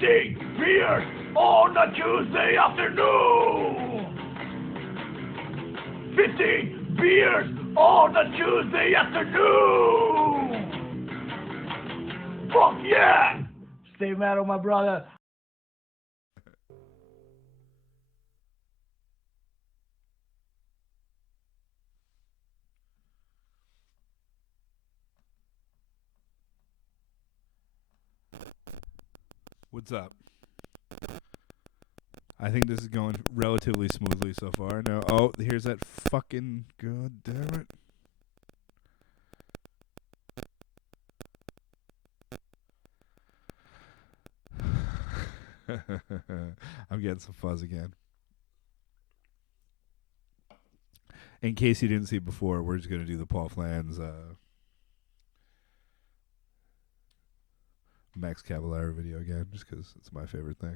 15 beers on a Tuesday afternoon. 15 beers on a Tuesday afternoon. Fuck yeah! Stay metal, my brother. What's up? I think this is going relatively smoothly so far. No, oh, here's that fucking god damn it. I'm getting some fuzz again. In case you didn't see before, we're just gonna do the Paul Flans Max Cavalera video again, just because it's my favorite thing.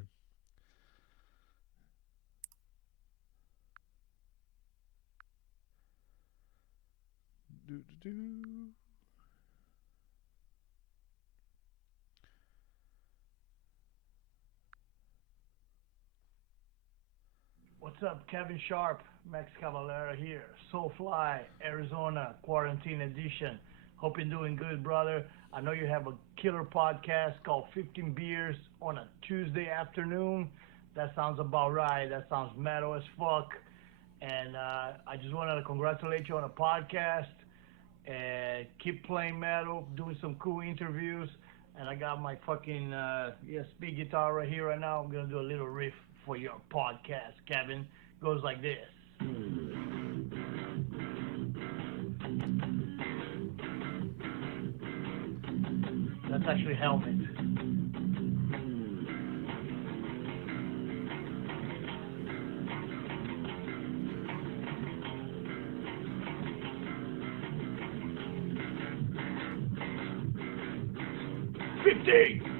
What's up, Kevin Sharp, Max Cavalera here, Soulfly, Arizona, Quarantine Edition. Hope you're doing good, brother. I know you have a killer podcast called 15 Beers on a Tuesday afternoon. That sounds about right. That sounds metal as fuck. And I just wanted to congratulate you on a podcast. And keep playing metal, doing some cool interviews. And I got my fucking speed guitar right here right now. I'm going to do a little riff for your podcast, Kevin. Goes like this. That's actually Helmet.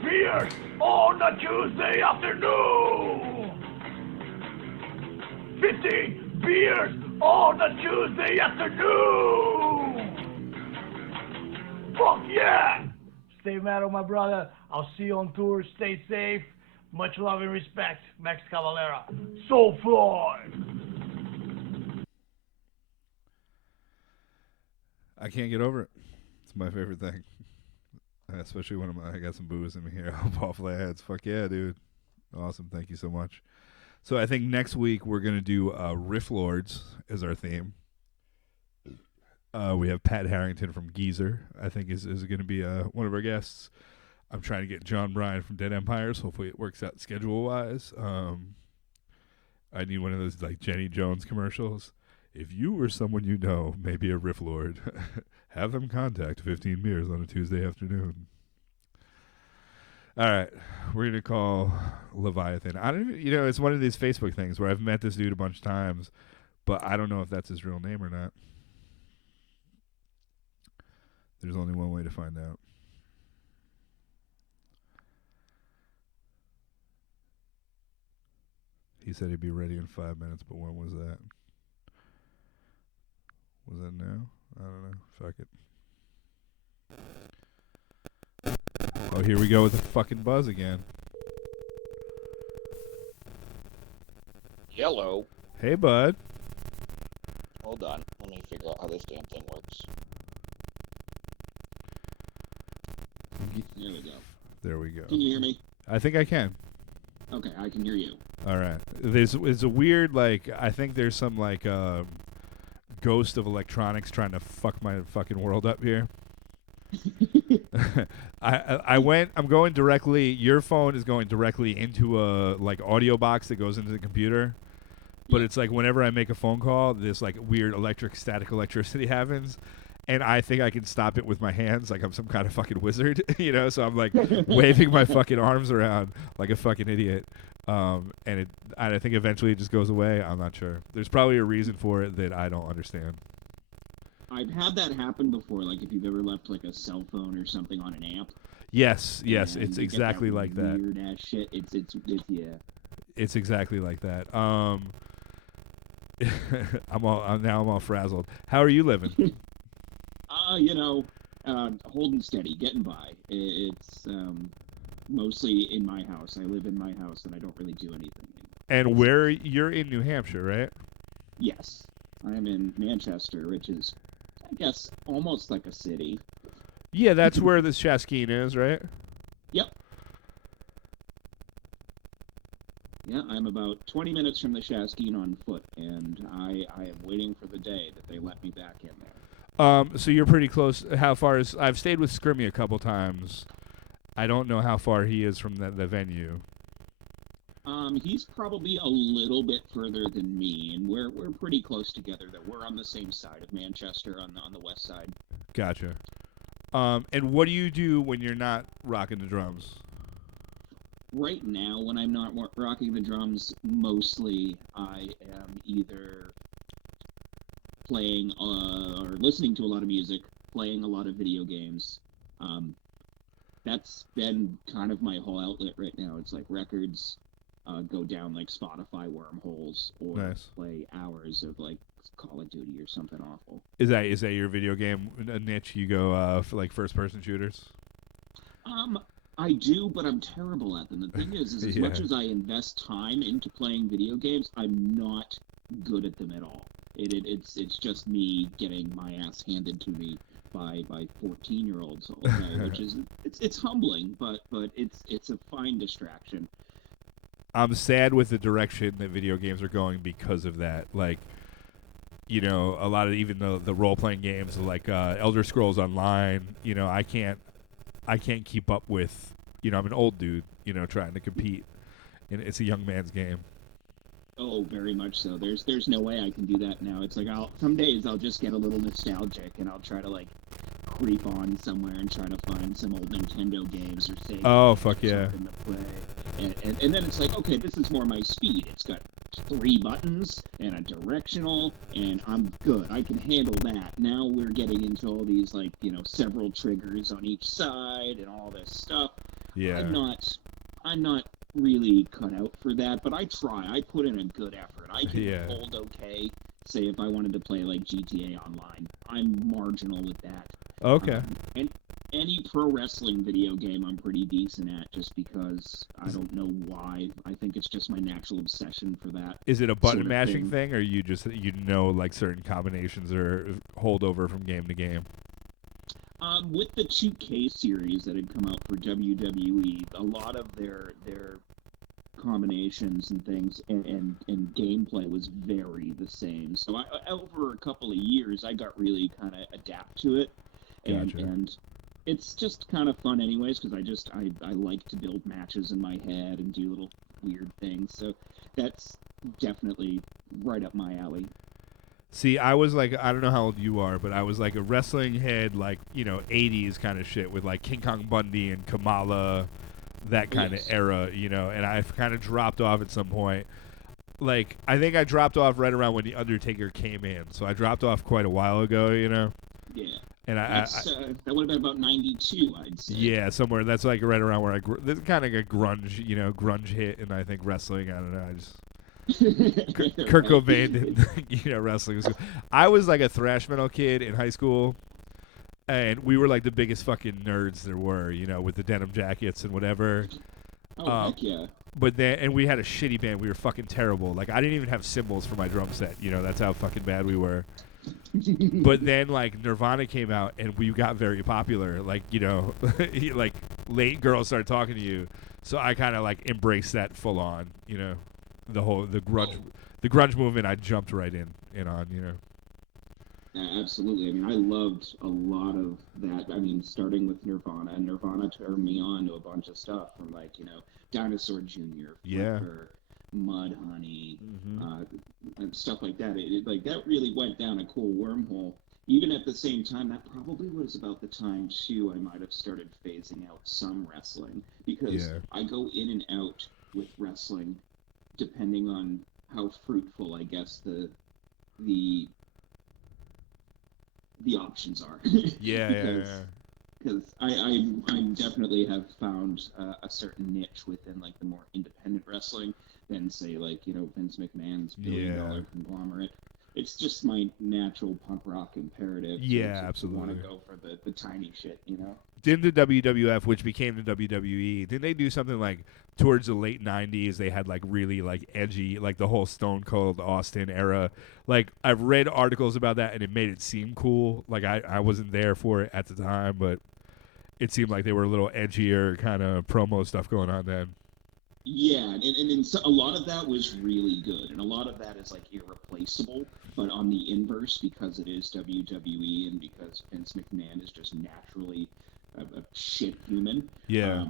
Beers on a Tuesday afternoon. 15 beers on a Tuesday afternoon. Fuck yeah! Stay metal, my brother. I'll see you on tour. Stay safe. Much love and respect. Max Cavalera. Soulfly. I can't get over it. It's my favorite thing. Especially when I got some booze in me here. Paul Flans. Fuck yeah, dude. Awesome. Thank you so much. So I think next week we're going to do Riff Lords as our theme. We have Pat Harrington from Geezer, I think is going to be one of our guests. I'm trying to get John Bryan from Dead Empires. Hopefully it works out schedule-wise. I need one of those like Jenny Jones commercials. If you or someone you know may be a Riff Lord, have them contact 15 Beers on a Tuesday afternoon. All right, we're going to call Leviathan. I don't even, it's one of these Facebook things where I've met this dude a bunch of times, but I don't know if that's his real name or not. There's only one way to find out. He said he'd be ready in 5 minutes, but when was that? Was that now? I don't know. Fuck it. Oh, here we go with the fucking buzz again. Hello. Hey, bud. Hold on. Let me figure out how this damn thing works. There we go. There we go. Can you hear me? I think I can. Okay, I can hear you. All right. There's a weird, I think there's some, ghost of electronics trying to fuck my fucking world up here. I'm going directly, your phone is going directly into a, audio box that goes into the computer. But it's whenever I make a phone call, this, weird static electricity happens. And I think I can stop it with my hands like I'm some kind of fucking wizard, so I'm waving my fucking arms around like a fucking idiot. And I think eventually it just goes away. I'm not sure. There's probably a reason for it that I don't understand. I've had that happen before, if you've ever left a cell phone or something on an amp. Yes, it's exactly like that. Weird ass shit. It's yeah. It's exactly like that. I'm all frazzled. How are you living? Holding steady, getting by. It's mostly in my house. I live in my house, and I don't really do anything. And where you're in New Hampshire, right? Yes, I'm in Manchester, which is, I guess, almost like a city. Yeah, that's where the Shaskeen is, right? Yep. Yeah, I'm about 20 minutes from the Shaskeen on foot, and I am waiting for the day that they let me back in there. So you're pretty close. How far is? I've stayed with Scrimmy a couple times. I don't know how far he is from the venue. He's probably a little bit further than me, and we're pretty close together. That we're on the same side of Manchester on the west side. Gotcha. And what do you do when you're not rocking the drums? Right now, when I'm not rocking the drums, mostly I am either playing or listening to a lot of music, playing a lot of video games. That's been kind of my whole outlet right now. It's like records, go down like Spotify wormholes, or Nice. play hours of like Call of Duty or something awful. Is that your video game niche? You go for like first person shooters? I do, but I'm terrible at them. The thing is as Yeah. much as I invest time into playing video games, I'm not good at them at all. It's just me getting my ass handed to me by 14-year-olds all the time, which is it's humbling, but it's a fine distraction. I'm sad with the direction that video games are going because of that. Like, you know, a lot of even the role playing games like Elder Scrolls Online. You know, I can't keep up with. You know, I'm an old dude. You know, trying to compete, and it's a young man's game. Oh, very much so. There's no way I can do that now. It's like some days I'll just get a little nostalgic and I'll try to like creep on somewhere and try to find some old Nintendo games or Sega. Oh, fuck yeah. Something to play. And then it's like, okay, this is more my speed. It's got 3 buttons and a directional, and I'm good. I can handle that. Now we're getting into all these like, you know, several triggers on each side and all this stuff. Yeah. I'm not really cut out for that, but I try. I put in a good effort. I can hold okay. Say if I wanted to play like GTA Online, I'm marginal with that. Okay. And any pro wrestling video game I'm pretty decent at, just because I don't know why. I think it's just my natural obsession for that. Is it a button sort of mashing thing, or you know like certain combinations or holdover from game to game? With the 2K series that had come out for WWE, a lot of their combinations and things and gameplay was very the same. So over a couple of years, I got really kind of adapt to it, and it's just kind of fun anyways, because I like to build matches in my head and do little weird things. So that's definitely right up my alley. See, I was like, I don't know how old you are, but I was like a wrestling head, like, you know, 80s kind of shit with like King Kong Bundy and Kamala, that kind of era, you know, and I've kind of dropped off at some point. Like, I think I dropped off right around when The Undertaker came in, so I dropped off quite a while ago, you know? Yeah. And that would have been about 92, I'd say. Yeah, somewhere. That's like right around where this is kind of a grunge, you know, grunge hit, and I think wrestling, I don't know, I just... Kurt Cobain did, you know, wrestling was good. I was like a thrash metal kid in high school, and we were like the biggest fucking nerds there were, you know, with the denim jackets and whatever. Oh, heck yeah. But then, and we had a shitty band. We were fucking terrible. Like, I didn't even have cymbals for my drum set. You know, that's how fucking bad we were. But then, like, Nirvana came out, and we got very popular. Like, you know, like, late girls started talking to you. So I kind of, like, embraced that full on, you know. The grunge movement, I jumped right in on, you know. Absolutely. I mean, I loved a lot of that. I mean, starting with Nirvana. Nirvana turned me on to a bunch of stuff from, like, you know, Dinosaur Jr., Flicker, Mudhoney, and stuff like that. Like, that really went down a cool wormhole. Even at the same time, that probably was about the time, too, I might have started phasing out some wrestling. Because I go in and out with wrestling depending on how fruitful, I guess, the options are. Because I definitely have found a certain niche within like the more independent wrestling than say like, you know, Vince McMahon's billion-dollar conglomerate. it's just my natural punk rock imperative. Yeah, to absolutely. Want to go for the tiny shit, you know. Didn't the WWF, which became the WWE, didn't they do something like towards the late 90s? They had like really like edgy, like the whole Stone Cold Austin era. Like I've read articles about that, and it made it seem cool. Like I wasn't there for it at the time, but it seemed like they were a little edgier kind of promo stuff going on then. Yeah, and so a lot of that was really good, and a lot of that is like irreplaceable. But on the inverse, because it is WWE and because Vince McMahon is just naturally a shit human, Yeah.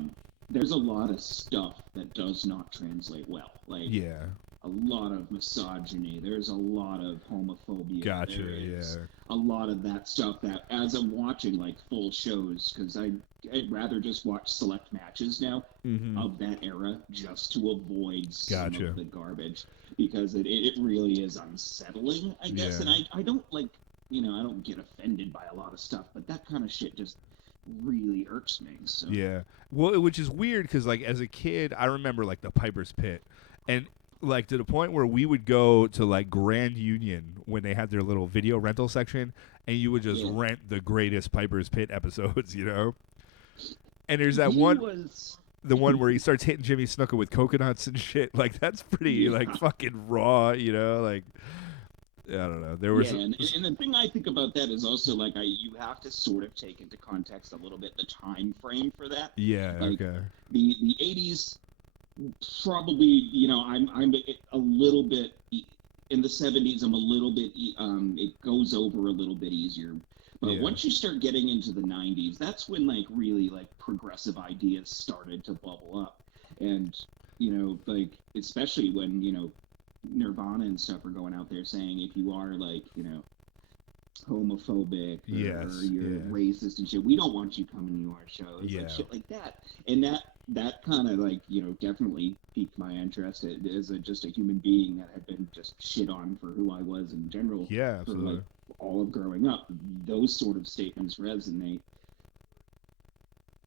There's a lot of stuff that does not translate well. Like, Yeah. a lot of misogyny. There's a lot of homophobia. Gotcha. There's Yeah. a lot of that stuff that, as I'm watching like full shows, because I'd rather just watch select matches now of that era just to avoid some of the garbage, because it really is unsettling, I guess. Yeah. And I don't like, I don't get offended by a lot of stuff, but that kind of shit just really irks me. So. Yeah. Well, which is weird because like as a kid, I remember like the Piper's Pit, and like to the point where we would go to like Grand Union when they had their little video rental section, and you would just rent the greatest Piper's Pit episodes, you know. And there's that the one where he starts hitting Jimmy Snuka with coconuts and shit. Like that's pretty like fucking raw, you know. Like I don't know. There was and the thing I think about that is also like you have to sort of take into context a little bit the time frame for that. Yeah. Like, okay. The 80s. Probably, I'm a little bit in the 70s. I'm a little bit. It goes over a little bit easier, but once you start getting into the 90s, that's when like really like progressive ideas started to bubble up, and like especially when Nirvana and stuff are going out there saying if you are like homophobic or you're racist and shit, we don't want you coming to our shows, like shit like that, and that kind of like definitely piqued my interest as just a human being that had been just shit on for who I was in general for like all of growing up. Those sort of statements resonate,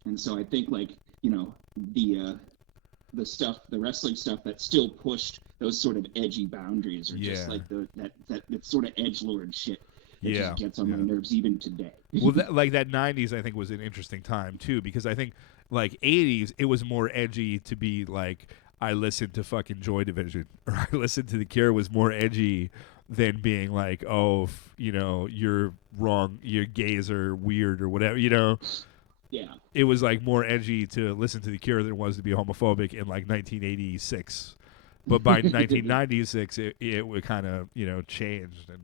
and so I think like the stuff, the wrestling stuff that still pushed those sort of edgy boundaries are just like that sort of edgelord shit. It just gets on my nerves even today. Well, that 90s, I think, was an interesting time, too, because I think, like, 80s, it was more edgy to be, like, I listened to fucking Joy Division, or I listened to The Cure was more edgy than being like, oh, you're wrong, your gays are weird or whatever, Yeah. It was, like, more edgy to listen to The Cure than it was to be homophobic in, like, 1986. But by 1996, it kind of, changed, and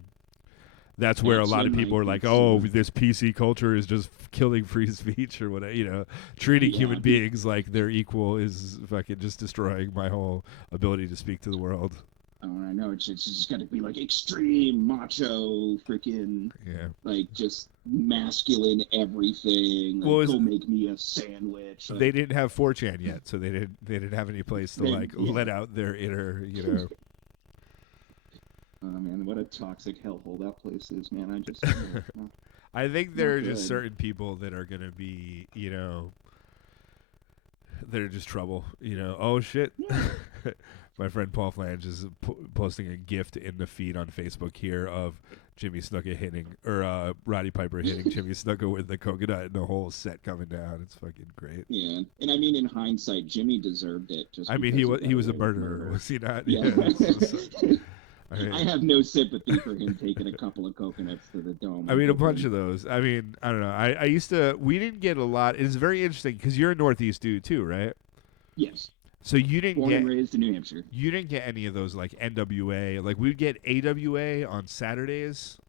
that's where a lot of people are like, oh, this PC culture is just killing free speech or whatever, treating human beings like they're equal is fucking just destroying my whole ability to speak to the world. Oh, I know. It's just got to be like extreme macho, freaking, like just masculine everything. Like, go make me a sandwich. Like, they didn't have 4chan yet, so they didn't have any place to let out their inner, Oh man, what a toxic hellhole that place is, man. I just I think there are just certain people that are going to be, they're just trouble, Oh shit. My friend Paul Flange is posting a gift in the feed on Facebook here of Jimmy Snuka Roddy Piper hitting Jimmy Snuka with the coconut and the whole set coming down. It's fucking great. Yeah, and I mean, in hindsight, Jimmy deserved it. He was a murderer, was he not? Yeah. I have no sympathy for him taking a couple of coconuts to the dome. I mean, a bunch of those. I mean, I don't know. We didn't get a lot. It's very interesting because you're a Northeast dude too, right? Yes. So you didn't Born and raised in New Hampshire. You didn't get any of those like NWA. Like we'd get AWA on Saturdays,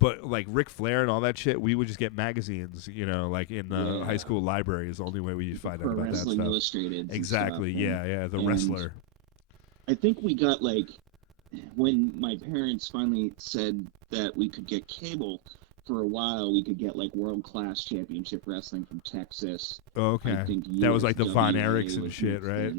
but like Ric Flair and all that shit, we would just get magazines. Like in the high school library is the only way we'd find out about that stuff. Wrestling Illustrated. Exactly. The Wrestler. I think we got like when my parents finally said that we could get cable. For a while, we could get like world-class championship wrestling from Texas. Okay, that was like the Von Erichs and shit, right?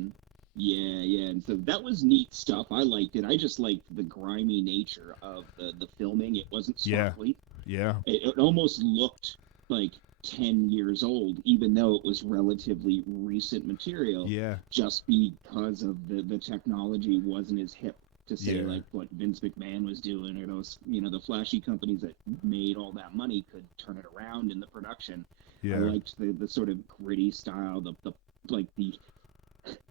Yeah, and so that was neat stuff. I liked it. I just liked the grimy nature of the filming. It wasn't sparkly. Yeah. It almost looked like 10 years old, even though it was relatively recent material. Yeah. Just because of the technology wasn't as hip to say like what Vince McMahon was doing, or those, the flashy companies that made all that money could turn it around in the production. I liked the sort of gritty style, the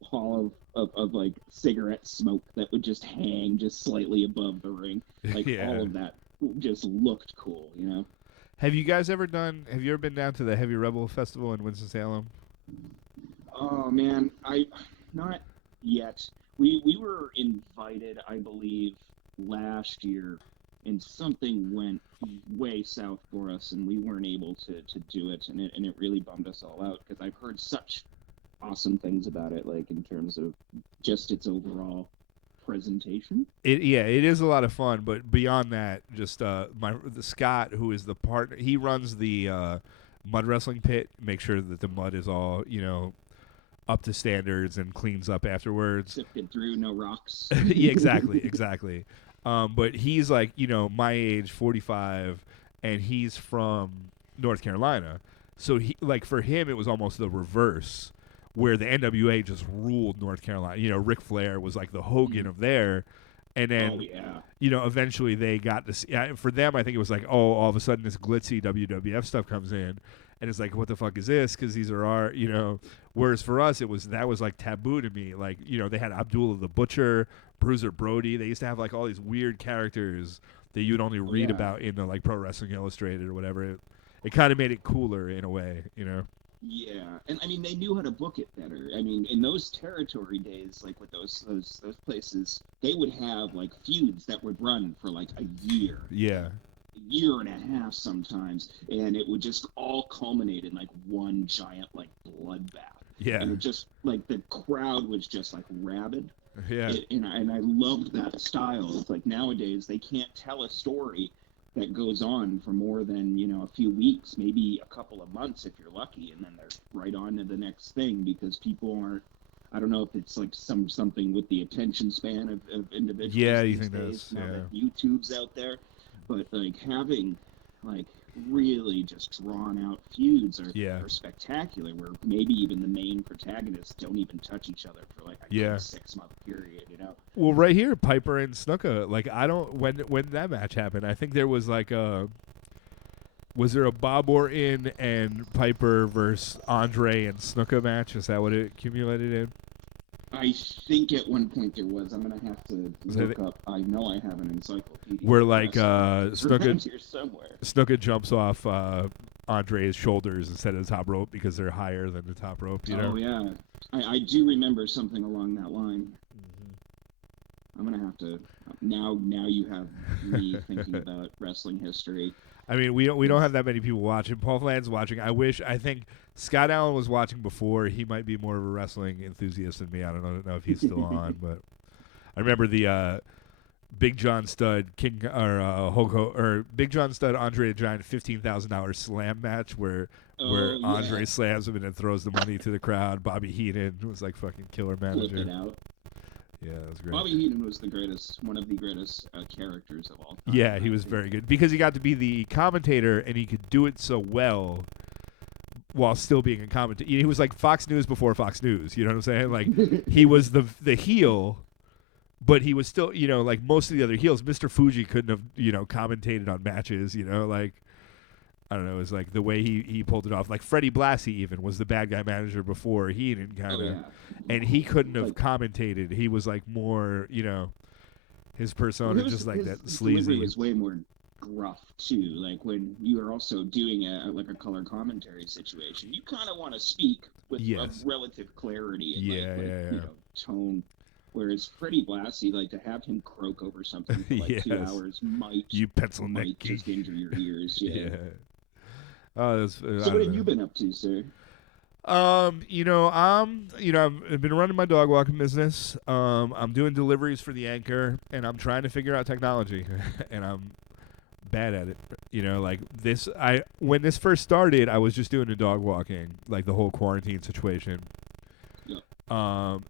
pall of like cigarette smoke that would just hang just slightly above the ring. Like all of that just looked cool, Have you ever been down to the Heavy Rebel Festival in Winston-Salem? Oh man, not yet. We were invited, I believe, last year, and something went way south for us, and we weren't able to do it, and it really bummed us all out, because I've heard such awesome things about it, like in terms of just its overall presentation. It is a lot of fun, but beyond that, just Scott, who is the partner, he runs the mud wrestling pit, make sure that the mud is all up to standards and cleans up afterwards. Sifted through, no rocks. Yeah, exactly. But he's like, my age, 45, and he's from North Carolina. So he, like, for him, it was almost the reverse, where the NWA just ruled North Carolina. Ric Flair was like the Hogan of there. And then, eventually they got to see, for them, I think it was like, all of a sudden this glitzy WWF stuff comes in. And it's like, what the fuck is this? Because these are our, whereas for us, that was like taboo to me. Like, they had Abdullah the Butcher, Bruiser Brody. They used to have like all these weird characters that you'd only read about in like Pro Wrestling Illustrated or whatever. It kind of made it cooler in a way, Yeah, and I mean, they knew how to book it better. I mean, in those territory days, like with those places, they would have like feuds that would run for like a year. Yeah. Year and a half sometimes, and it would just all culminate in like one giant like bloodbath. Yeah, and it just like the crowd was just like rabid. Yeah, and I loved that style. It's like nowadays they can't tell a story that goes on for more than a few weeks, maybe a couple of months if you're lucky, and then they're right on to the next thing because people aren't. I don't know if it's like something with the attention span of individuals. Yeah, you these think days, that's now that YouTube's out there. But like having like really just drawn out feuds are spectacular, where maybe even the main protagonists don't even touch each other for like a 6-month period, Well, right here, Piper and Snuka, like when that match happened, I think there was like was there a Bob Orton and Piper versus Andre and Snuka match? Is that what it accumulated in? I think at one point there was. I'm gonna have to look up. I know I have an encyclopedia. Where like Snuka jumps off Andre's shoulders instead of the top rope because they're higher than the top rope. Oh yeah, I do remember something along that line. I'm gonna have to. Now you have me thinking about wrestling history. I mean, we don't have that many people watching. Paul Flan's watching. I think Scott Allen was watching before. He might be more of a wrestling enthusiast than me. I don't know if he's still on, but I remember the Big John Studd Big John Studd Andre the Giant $15,000 slam match where Andre slams him and then throws the money to the crowd. Bobby Heenan was like fucking killer manager. Flip it out. Yeah, that was great. Bobby Heenan was one of the greatest characters of all time. Yeah, he was very good because he got to be the commentator and he could do it so well while still being a commentator. He was like Fox News before Fox News. You know what I'm saying? Like he was the heel, but he was still like most of the other heels. Mr. Fuji couldn't have commentated on matches. Like. I don't know, it was like the way he pulled it off. Like Freddie Blassie even was the bad guy manager before he didn't kind of, and he couldn't have commentated. He was like more, his persona just like that sleazy. His delivery was way more gruff too. Like when you are also doing a color commentary situation, you kind of want to speak with a relative clarity and tone. Whereas Freddie Blassie, like to have him croak over something for like 2 hours might just injure your ears. Yeah. Oh, so what have you been up to, sir? I've been running my dog walking business. I'm doing deliveries for the Anchor, and I'm trying to figure out technology, and I'm bad at it. Like this. When this first started, I was just doing the dog walking, like the whole quarantine situation. Yep.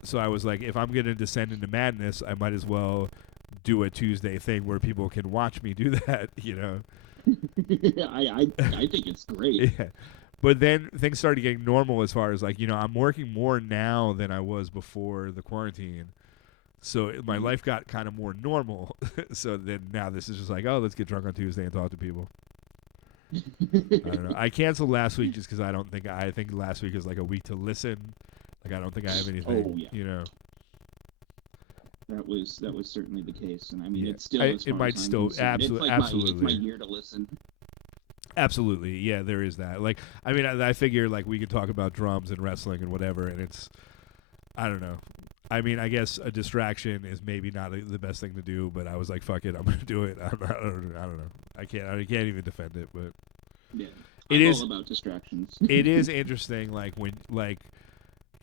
So I was like, if I'm gonna descend into madness, I might as well do a Tuesday thing where people can watch me do that. I think it's great. Yeah. But then things started getting normal as far as like, I'm working more now than I was before the quarantine. So my life got kind of more normal. So then now this is just like, oh, let's get drunk on Tuesday and talk to people. I don't know. I canceled last week just because I think last week was like a week to listen. Like I don't think I have anything. Oh, yeah. You know. That was certainly the case, and I mean, Yeah. it's still. It might still absolutely. It's my year to listen. Absolutely, yeah, there is that. Like, I mean, I figure like we could talk about drums and wrestling and whatever, and it's, I don't know. I mean, I guess a distraction is maybe not the best thing to do, but I was like, fuck it, I'm gonna do it. I don't know. I can't even defend it, but yeah, it is all about distractions. It is interesting, like when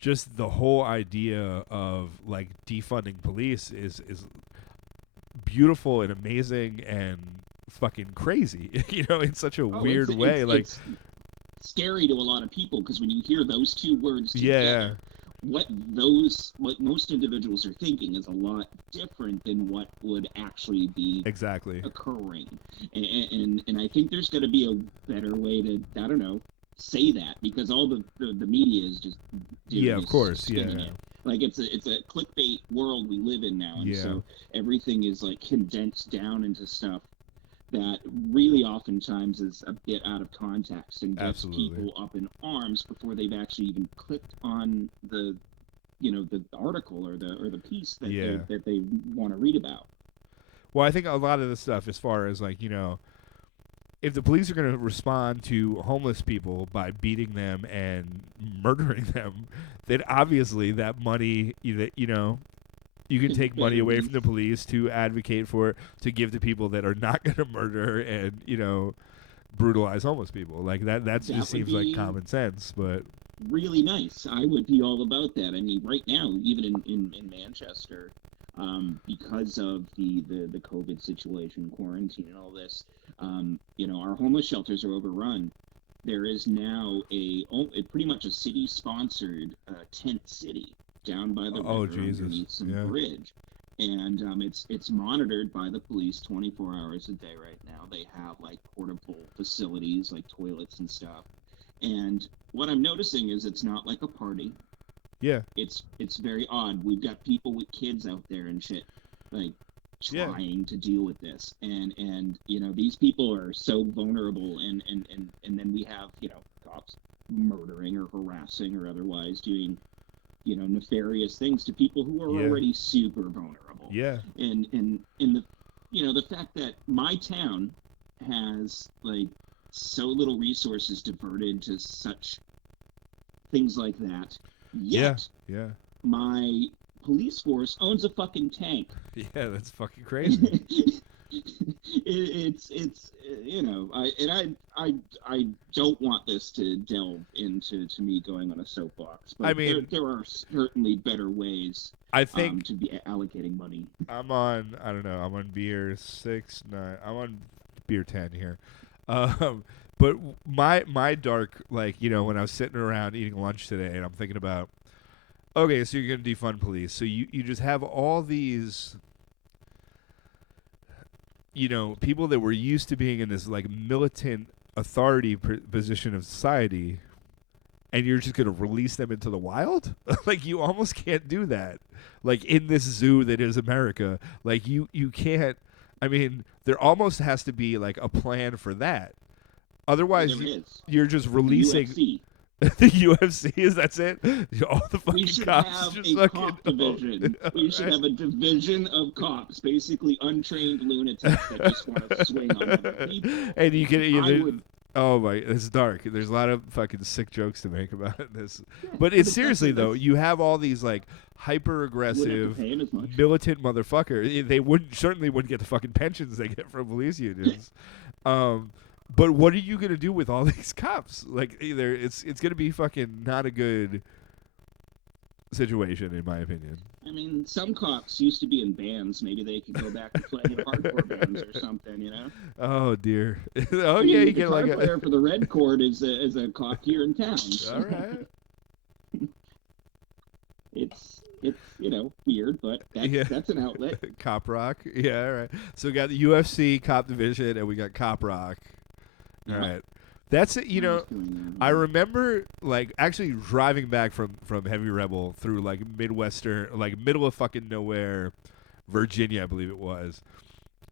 just the whole idea of like defunding police is beautiful and amazing and fucking crazy, you know, in such a weird way. It's scary to a lot of people because when you hear those two words together, what most individuals are thinking is a lot different than what would actually be occurring. And I think there's got to be a better way to, I don't know, say that, because all the media is just of course, it. Like it's a clickbait world we live in now, and so everything is like condensed down into stuff that really oftentimes is a bit out of context and gets people up in arms before they've actually even clicked on the article or the piece that they want to read about. Well, I think a lot of the stuff, as far as like, you know, if the police are going to respond to homeless people by beating them and murdering them, then obviously that money, you know, you can take money away from the police to advocate for, to give to people that are not going to murder and, you know, brutalize homeless people. Like that just seems like common sense, but really nice. I would be all about that. I mean, right now, even in Manchester, because of the COVID situation, quarantine, and all this, you know, our homeless shelters are overrun. There is now a pretty much a city-sponsored tent city down by the river underneath some bridge, and it's monitored by the police 24 hours a day right now. They have like portable facilities like toilets and stuff, and what I'm noticing is it's not like a party. Yeah, it's very odd. We've got people with kids out there and shit, like trying to deal with this, and you know, these people are so vulnerable, and then we have, you know, cops murdering or harassing or otherwise doing, you know, nefarious things to people who are already super vulnerable. Yeah. And the, you know, the fact that my town has like so little resources diverted to such things like that. Yet, my police force owns a fucking tank. Yeah, that's fucking crazy. It's you know, I don't want this to delve into me going on a soapbox, but I mean, there are certainly better ways, I think, to be allocating money. I'm on beer 6, 9. I'm on beer 10 here. But my dark, like, you know, when I was sitting around eating lunch today and I'm thinking about, okay, so you're going to defund police. So you just have all these, you know, people that were used to being in this like militant authority position of society, and you're just going to release them into the wild? Like, you almost can't do that. Like, in this zoo that is America, like you can't. I mean, there almost has to be like a plan for that. Otherwise, you're just releasing the UFC. That's it? All the fucking cops just fucking cop division. We should have a division of cops, basically untrained lunatics that just want to swing on other people. And you can oh my, it's dark. There's a lot of fucking sick jokes to make about this. But it's seriously though, you have all these like hyper aggressive militant motherfucker. They certainly wouldn't get the fucking pensions they get from police unions. But what are you gonna do with all these cops? Like, either it's gonna be fucking not a good situation, in my opinion. I mean, some cops used to be in bands. Maybe they could go back and play in hardcore bands or something, you know? Oh dear. You get like a player for the Red Court is a cop here in town. So. All right. It's you know, weird, but that's an outlet. Cop rock. Yeah, all right. So we got the UFC cop division and we got cop rock. All right. That's it. You know, I remember like actually driving back from Heavy Rebel through like Midwestern, like middle of fucking nowhere, Virginia, I believe it was,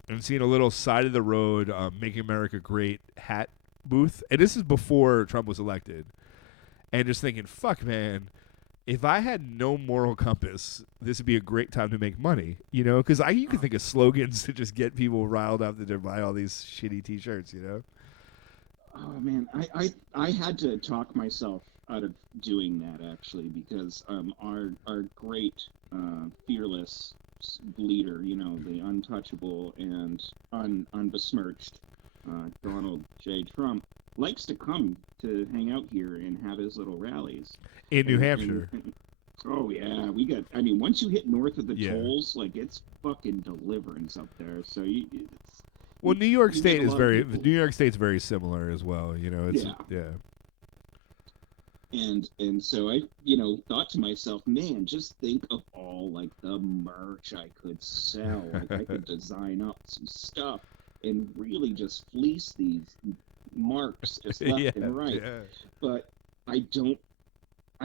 and seeing a little side of the road "Making America Great" hat booth, and this is before Trump was elected, and just thinking, fuck, man. If I had no moral compass, this would be a great time to make money, you know? Because you can think of slogans to just get people riled up to buy all these shitty T-shirts, you know? Oh man, I had to talk myself out of doing that actually, because our great fearless leader, you know, the untouchable and unbesmirched Donald J. Trump likes to come to hang out here and have his little rallies in New Hampshire. Oh yeah, we got. I mean, once you hit north of the tolls, like it's fucking deliverance up there. So New York State is New York State's very similar as well. You know, it's And so I, you know, thought to myself, man, just think of all like the merch I could sell. Like I could design up some stuff and really just fleece these marks just left and right. Yeah. But I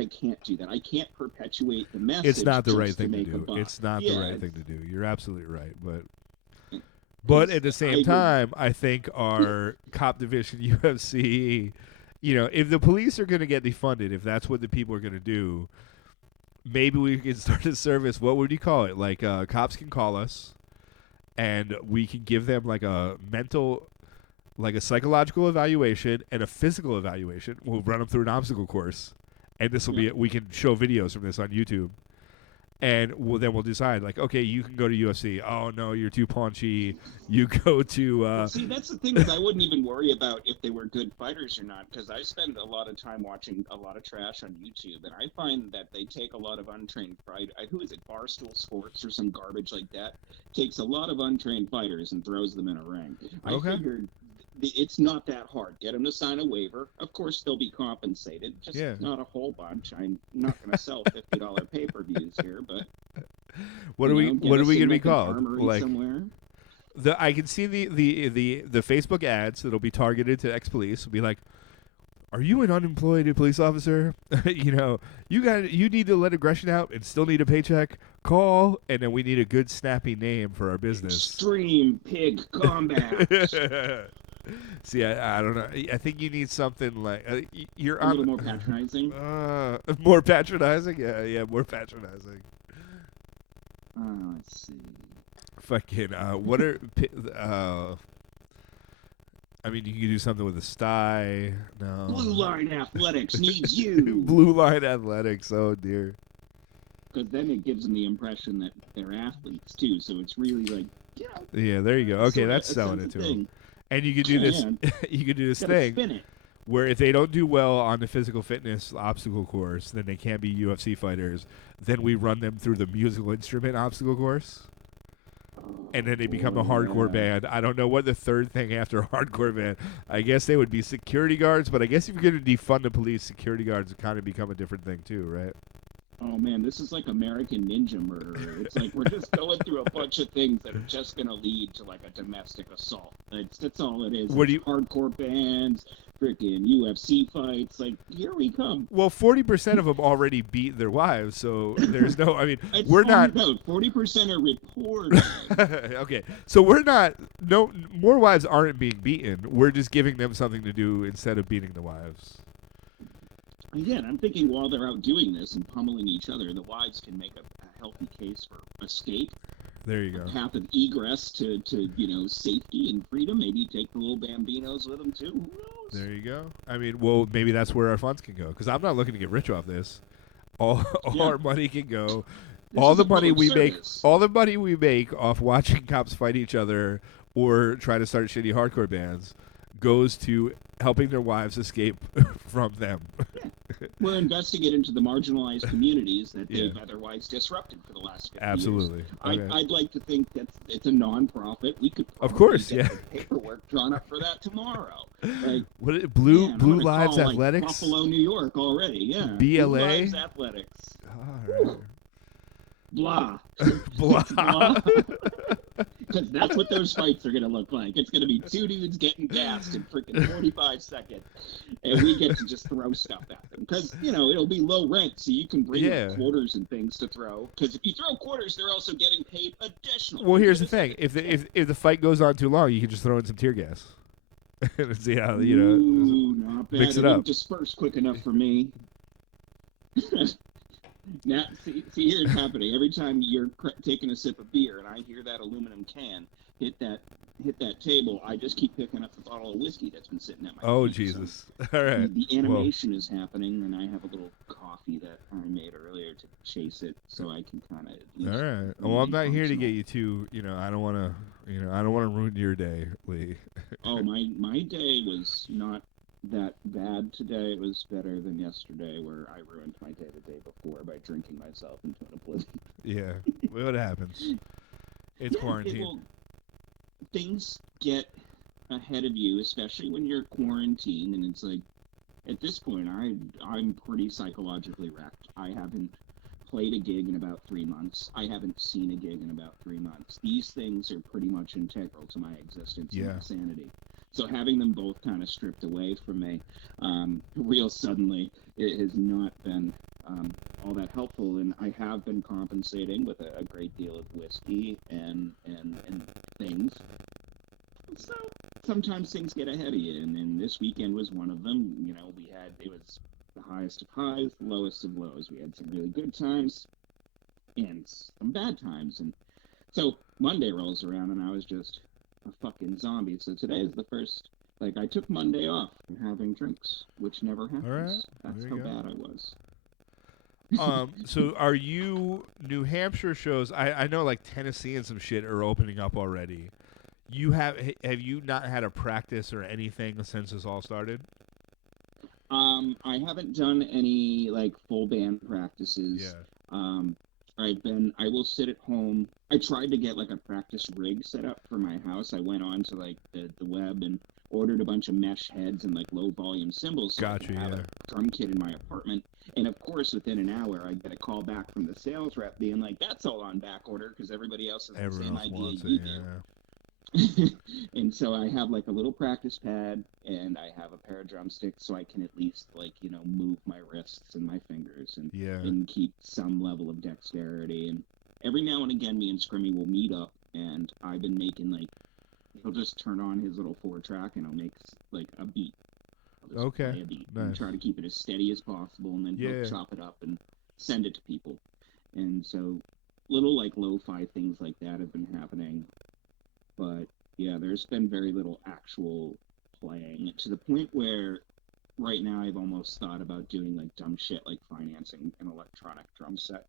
can't do that. I can't perpetuate the message. It's not the right thing to do. It's not the right thing to do. You're absolutely right. But at the same time, I think our cop division, UFC, you know, if the police are going to get defunded, if that's what the people are going to do, maybe we can start a service. What would you call it? Like cops can call us, and we can give them like a mental, like a psychological evaluation and a physical evaluation. We'll run them through an obstacle course, and this will be. We can show videos from this on YouTube. And then we'll decide, like, okay, you can go to UFC. Oh, no, you're too paunchy. You go to... See, that's the thing is I wouldn't even worry about if they were good fighters or not, because I spend a lot of time watching a lot of trash on YouTube, and I find that they take a lot of untrained fighters. Who is it, Barstool Sports or some garbage like that? Takes a lot of untrained fighters and throws them in a ring. Okay. I figured it's not that hard. Get them to sign a waiver. Of course, they'll be compensated. Just not a whole bunch. I'm not going to sell $50 pay-per-views here, but what are we going to be called? Like somewhere. I can see the Facebook ads that'll be targeted to ex-police. Will be like, "Are you an unemployed police officer? You know, you need to let aggression out and still need a paycheck. Call, and then we need a good snappy name for our business. Extreme Pig Combat." See, I don't know. I think you need something like you're a little more patronizing. More patronizing? Yeah, more patronizing. Let's see. Fucking what are I mean, you can do something with a sty. No. Blue Line Athletics needs you. Blue Line Athletics. Oh dear. Because then it gives them the impression that they're athletes too. So it's really like, you know. Yeah, there you go. Okay, that's selling it to them. And you could do this. You could do this thing where if they don't do well on the physical fitness obstacle course, then they can't be UFC fighters. Then we run them through the musical instrument obstacle course, and then they become a hardcore band. I don't know what the third thing after a hardcore band. I guess they would be security guards, but I guess if you're going to defund the police, security guards would kind of become a different thing too, right? Oh man, this is like American Ninja Murderer. It's like we're just going through a bunch of things that are just going to lead to like a domestic assault. That's all it is. Hardcore bands, freaking UFC fights. Like, here we come. Well, 40% of them already beat their wives, so there's no. I mean, we're not. No, 40% are reported. Okay, so we're not. No, more wives aren't being beaten. We're just giving them something to do instead of beating the wives. Again, I'm thinking while they're out doing this and pummeling each other, the wives can make a healthy case for escape. There you go. A path of egress to you know, safety and freedom. Maybe take the little bambinos with them too. Who knows? There you go. I mean, well, maybe that's where our funds can go. Because I'm not looking to get rich off this. All our money can go. All the money we make off watching cops fight each other or try to start shitty hardcore bands goes to helping their wives escape from them. We're investing it into the marginalized communities that they've otherwise disrupted for the last 50 Absolutely. years. Okay. I'd like to think that it's a non-profit. We could of course, get the paperwork drawn up for that tomorrow. Like, what Blue Lives call, Athletics? Like, Buffalo, New York already, yeah. BLA? Blue Lives Athletics. All right. Blah. Blah. Blah. Because that's what those fights are going to look like. It's going to be two dudes getting gassed in freaking 45 seconds. And we get to just throw stuff at them. Because, it'll be low rent, so you can bring like quarters and things to throw. Because if you throw quarters, they're also getting paid additional. Well, here's the thing. If the fight goes on too long, you can just throw in some tear gas. And see how, Ooh, not bad. Mix it up. Didn't disperse quick enough for me. Now, see, here's happening. Every time you're taking a sip of beer and I hear that aluminum can hit that table, I just keep picking up the bottle of whiskey that's been sitting at my feet. Jesus. So all right. The animation is happening, and I have a little coffee that I made earlier to chase it, so I can kind of. All right. Well, I'm not here to get you too. I don't want to. I don't want to ruin your day, Lee. Oh, my day was not that bad today. It was better than yesterday, where I ruined my day the day before by drinking myself into an oblivion. Yeah, what happens? It's quarantine. Things get ahead of you, especially when you're quarantined, and it's like, at this point, I'm pretty psychologically wrecked. I haven't played a gig in about 3 months. I haven't seen a gig in about 3 months. These things are pretty much integral to my existence and my sanity. So having them both kind of stripped away from me real suddenly, it has not been all that helpful. And I have been compensating with a great deal of whiskey and things. So sometimes things get ahead of you. And this weekend was one of them. It was the highest of highs, the lowest of lows. We had some really good times and some bad times. And so Monday rolls around and I was just a fucking zombie. So today is the first, I took Monday off from having drinks, which never happens. All right. That's how bad I was. So are you New Hampshire shows? I know Tennessee and some shit are opening up already. Have you not had a practice or anything since this all started? I haven't done any full band practices. Yeah. I will sit at home. I tried to get a practice rig set up for my house. I went on to the web and ordered a bunch of mesh heads and low volume cymbals. So Gotcha, I have a drum kit in my apartment. And of course, within an hour, I get a call back from the sales rep being like, "That's all on back order because everybody else has the same idea you do." And so I have a little practice pad and I have a pair of drumsticks so I can at least move my wrists and my fingers and keep some level of dexterity. And every now and again me and Scrimmy will meet up and I've been making he'll just turn on his little 4-track and I'll make a beat. I'll just play a beat and try to keep it as steady as possible and then he'll chop it up and send it to people. And so little lo-fi things like that have been happening. But yeah, there's been very little actual playing to the point where right now I've almost thought about doing dumb shit like financing an electronic drum set.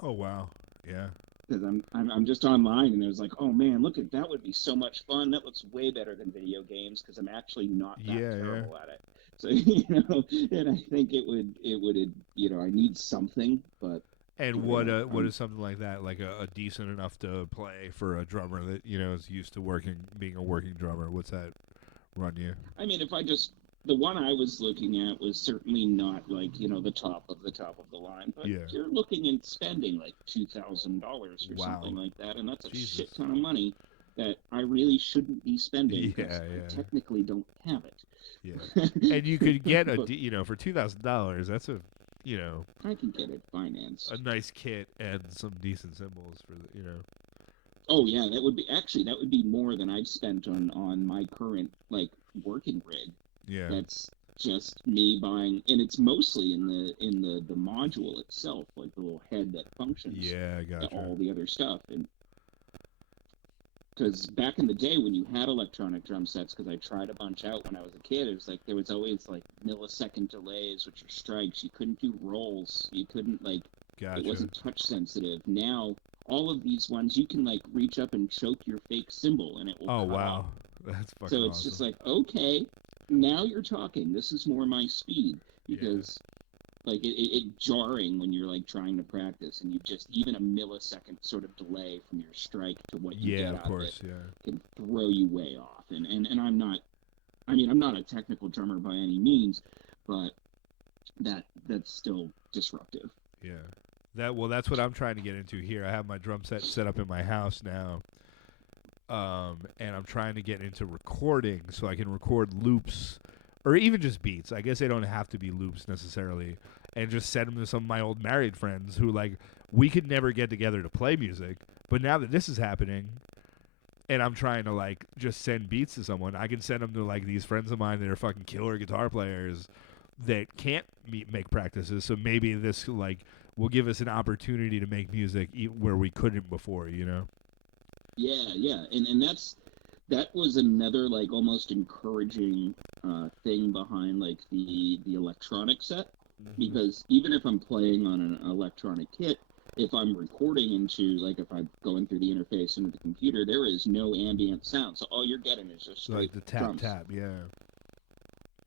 Oh wow, yeah. Because I'm just online and there's oh man, look that would be so much fun. That looks way better than video games because I'm actually not that terrible at it. So and I think it would I need something, but. And what is something like that, a decent enough to play for a drummer that is used to being a working drummer? What's that run you? I mean, the one I was looking at was certainly not the top of the line, but you're looking at spending $2,000 or something like that, and that's a shit ton of money that I really shouldn't be spending because I technically don't have it. Yeah, and you could get for $2,000. That's a I can get it financed. A nice kit and some decent cymbals for Oh yeah, that would be more than I've spent on my current working rig. Yeah. That's just me buying, and it's mostly in the module itself, the little head that functions. Yeah, I gotcha. All the other stuff, and because back in the day when you had electronic drum sets, because I tried a bunch out when I was a kid, it was there was always millisecond delays with your strikes. You couldn't do rolls. You couldn't Gotcha. It wasn't touch sensitive. Now all of these ones you can reach up and choke your fake cymbal and it will. Oh cut wow, off. That's fucking So it's awesome. just okay, now you're talking. This is more my speed because. It jarring when you're trying to practice and you just even a millisecond sort of delay from your strike to what you get out of it can throw you way off. And I'm not a technical drummer by any means, but that's still disruptive. Yeah. That's what I'm trying to get into here. I have my drum set up in my house now. And I'm trying to get into recording so I can record loops or even just beats. I guess they don't have to be loops necessarily, and just send them to some of my old married friends who, like, we could never get together to play music, but now that this is happening and I'm trying to, like, just send beats to someone, I can send them to, like, these friends of mine that are fucking killer guitar players that can't make practices, so maybe this, like, will give us an opportunity to make music where we couldn't before, you know? Yeah, and that was another, like, almost encouraging thing behind, like, the electronic set, because even if I'm playing on an electronic kit, if I'm recording into, like, if I'm going through the interface into the computer, there is no ambient sound, so all you're getting is just So, like, the drums. tap, yeah.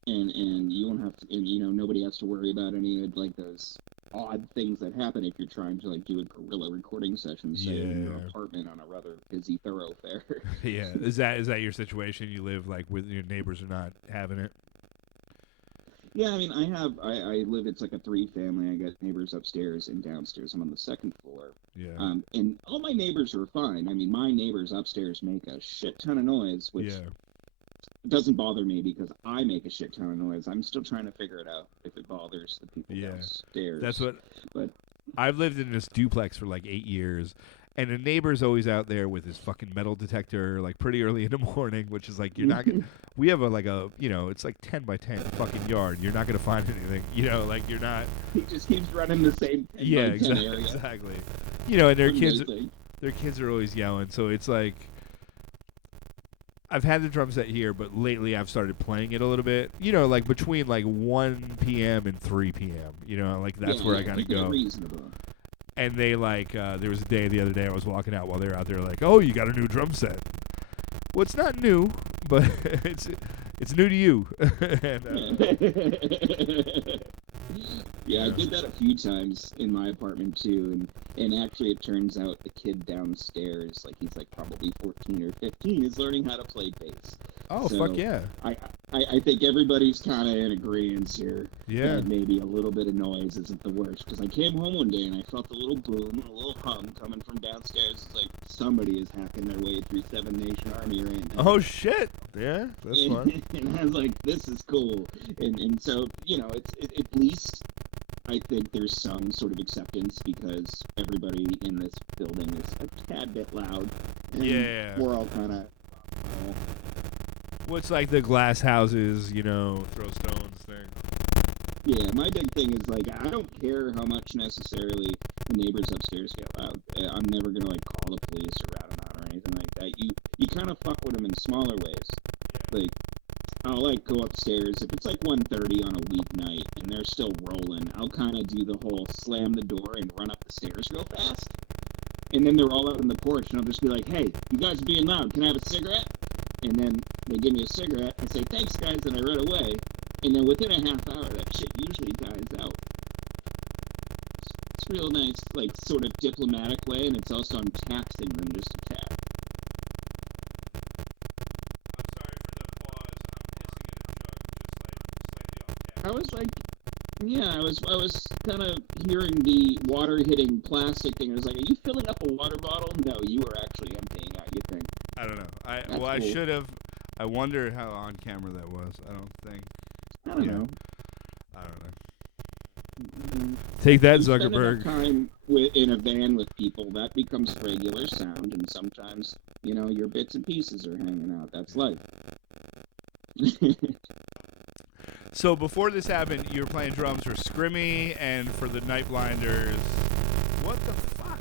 And you don't have to, and, you know, nobody has to worry about any of, like, those odd things that happen if you're trying to, like, do a guerrilla recording session, say, in your apartment on a rather busy thoroughfare. Yeah. Is that your situation? You live, like, with your neighbors are not having it? Yeah, I mean, I live, it's like a 3-family. I got neighbors upstairs and downstairs. I'm on the 2nd floor. Yeah. And all my neighbors are fine. I mean, my neighbors upstairs make a shit ton of noise, which doesn't bother me because I make a shit ton of noise. I'm still trying to figure it out if it bothers the people downstairs. That's what. But I've lived in this duplex for like 8 years, and the neighbor's always out there with his fucking metal detector, like pretty early in the morning, which is like you're not gonna. We have it's like 10 by 10 fucking yard. You're not gonna find anything, like you're not. He just keeps running the same 10 by 10 area. Exactly. And their kids are always yelling, so it's like. I've had the drum set here, but lately I've started playing it a little bit. Like between like 1 p.m. and 3 p.m. Like that's where I gotta go. And they there was a day the other day I was walking out while they were out there like, oh, you got a new drum set. Well, it's not new, but it's new to you. Yeah, I did that a few times in my apartment too, and actually it turns out the kid downstairs, like he's like probably 14 or 15, is learning how to play bass. Oh, so fuck yeah. I think everybody's kind of in agreement here. Yeah. That maybe a little bit of noise isn't the worst, because I came home one day and I felt a little boom and a little hum coming from downstairs. It's like somebody is hacking their way through Seven Nation Army right now. Oh, shit. Yeah, that's fun. And I was like, this is cool. And so, it's at least I think there's some sort of acceptance because everybody in this building is a tad bit loud. And we're all kind of... What's like the glass houses, throw stones thing? Yeah, my big thing is, like, I don't care how much necessarily the neighbors upstairs get loud. I'm never going to, like, call the police or rat them out or anything like that. You kind of fuck with them in smaller ways. Like, I'll, like, go upstairs. If it's, like, 1:30 on a weeknight and they're still rolling, I'll kind of do the whole slam the door and run up the stairs real fast. And then they're all out on the porch, and I'll just be like, hey, you guys are being loud. Can I have a cigarette? And then they give me a cigarette. I say, thanks, guys, and I run away. And then within a half hour, that shit usually dies out. It's real nice, like, sort of diplomatic way, and it's also I'm taxing them just a tad. I'm sorry for the pause. I'm pissing in a jug, just like slightly off camera. I was like, yeah, I was kind of hearing the water hitting plastic thing. I was like, are you filling up a water bottle? No, you are actually emptying out, you think. I don't know. Cool. I should have. I wonder how on camera that was. I don't think. I don't know. I don't know. Take that, Zuckerberg. Time in a van with people, that becomes regular sound, and sometimes, your bits and pieces are hanging out. That's life. So before this happened, you were playing drums for Scrimmy and for the Nightblinders. What the fuck?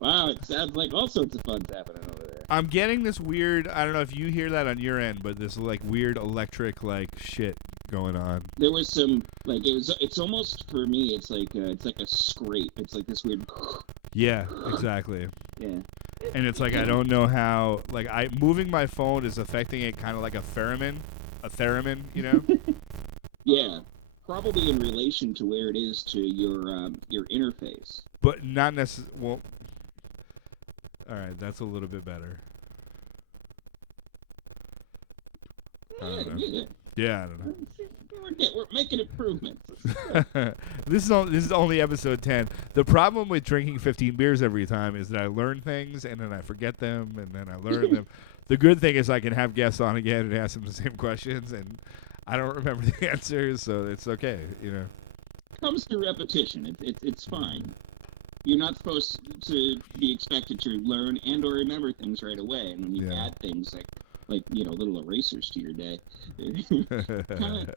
Wow, it sounds like all sorts of fun's happening over there. I'm getting this weird, I don't know if you hear that on your end, but this like weird electric like shit going on. There was some, like, it's almost, for me, it's like a scrape. It's like this weird... Yeah, exactly. Yeah. And it's like, I don't know how, like, moving my phone is affecting it kind of like a theremin, Yeah, probably in relation to where it is to your interface. But not necessarily, well, all right, that's a little bit better. I don't know. Yeah. I don't know. We're We're making improvements. This is only episode 10. The problem with drinking 15 beers every time is that I learn things and then I forget them and then I learn them. The good thing is I can have guests on again and ask them the same questions and I don't remember the answers, so it's okay, Comes through repetition. It's fine. You're not supposed to be expected to learn and or remember things right away. And when you add things like little erasers to your day, kind of,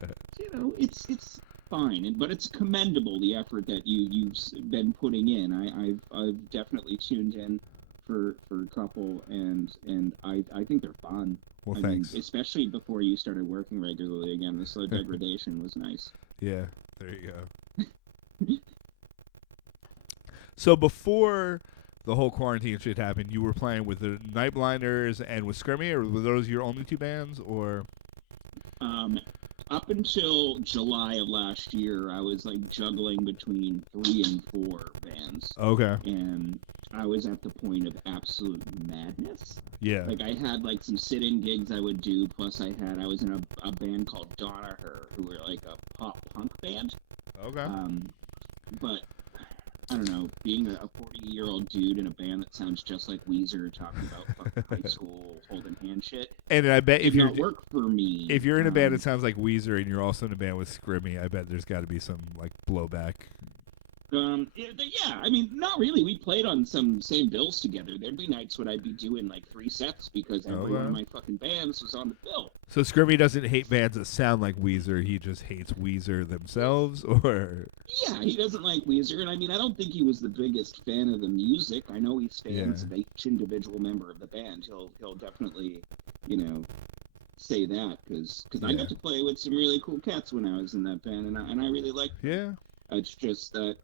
it's fine. But it's commendable the effort that you've been putting in. I've definitely tuned in for a couple, and I think they're fun. Well, thanks. Mean, especially before you started working regularly again. The slow degradation was nice. Yeah, there you go. So before the whole quarantine shit happened, you were playing with the Nightblinders and with Scrimmy, or were those your only two bands, or? Up until July of last year, I was like juggling between 3 and 4 bands. Okay. And I was at the point of absolute madness. Yeah. Like I had like some sit-in gigs I would do, plus I was in a band called Donaher, who were like a pop punk band. Okay. But I don't know, being a 40-year-old dude in a band that sounds just like Weezer talking about fucking high school holding hand shit. And I bet if you're work for me. If you're in a band that sounds like Weezer and you're also in a band with Scrimmy, I bet there's got to be some like blowback. Yeah, I mean, not really. We played on some same bills together. There'd be nights when I'd be doing like 3 sets because every one of my fucking bands was on the bill. So Scrimmy doesn't hate bands that sound like Weezer. He just hates Weezer themselves, or? Yeah, he doesn't like Weezer, and I mean, I don't think he was the biggest fan of the music. I know he stands of each individual member of the band. He'll definitely, say that because I got to play with some really cool cats when I was in that band, and I really liked them. Yeah. It's just that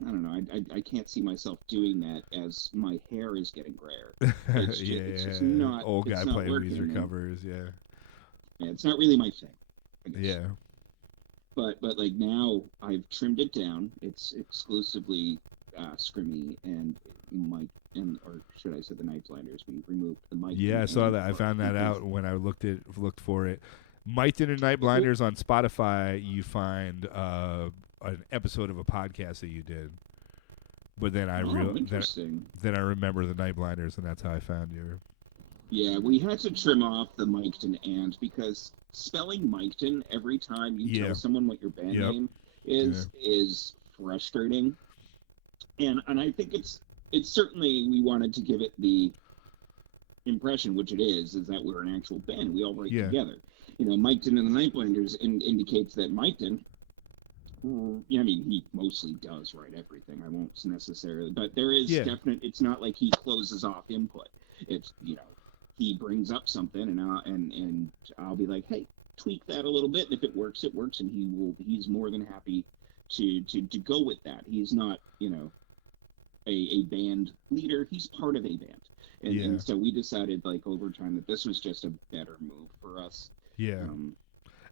I don't know. I can't see myself doing that as my hair is getting grayer. It's just, it's just not. Old guy playing working, Weezer covers. Yeah, it's not really my thing. I guess. Yeah. But like now I've trimmed it down. It's exclusively Scrimmy and Mike, or should I say the Nightblinders? We removed the Mike. Yeah, I saw that. I found that out when I looked for it. Mike and Nightblinders on Spotify. You find an episode of a podcast that you did, but then I then I remember the Nightblinders, and that's how I found you. Yeah, we had to trim off the Miketon and because spelling Miketon every time you tell someone what your band name is frustrating, and I think it's certainly we wanted to give it the impression, which it is that we're an actual band. We all write together. Miketon and the Nightblinders indicates that Miketon. I mean, he mostly does write everything. I won't necessarily, but there is definite. It's not like he closes off input. It's he brings up something, and I'll be like, hey, tweak that a little bit, and if it works, it works, and he's more than happy to go with that. He's not a band leader. He's part of a band, and so we decided like over time that this was just a better move for us. Yeah,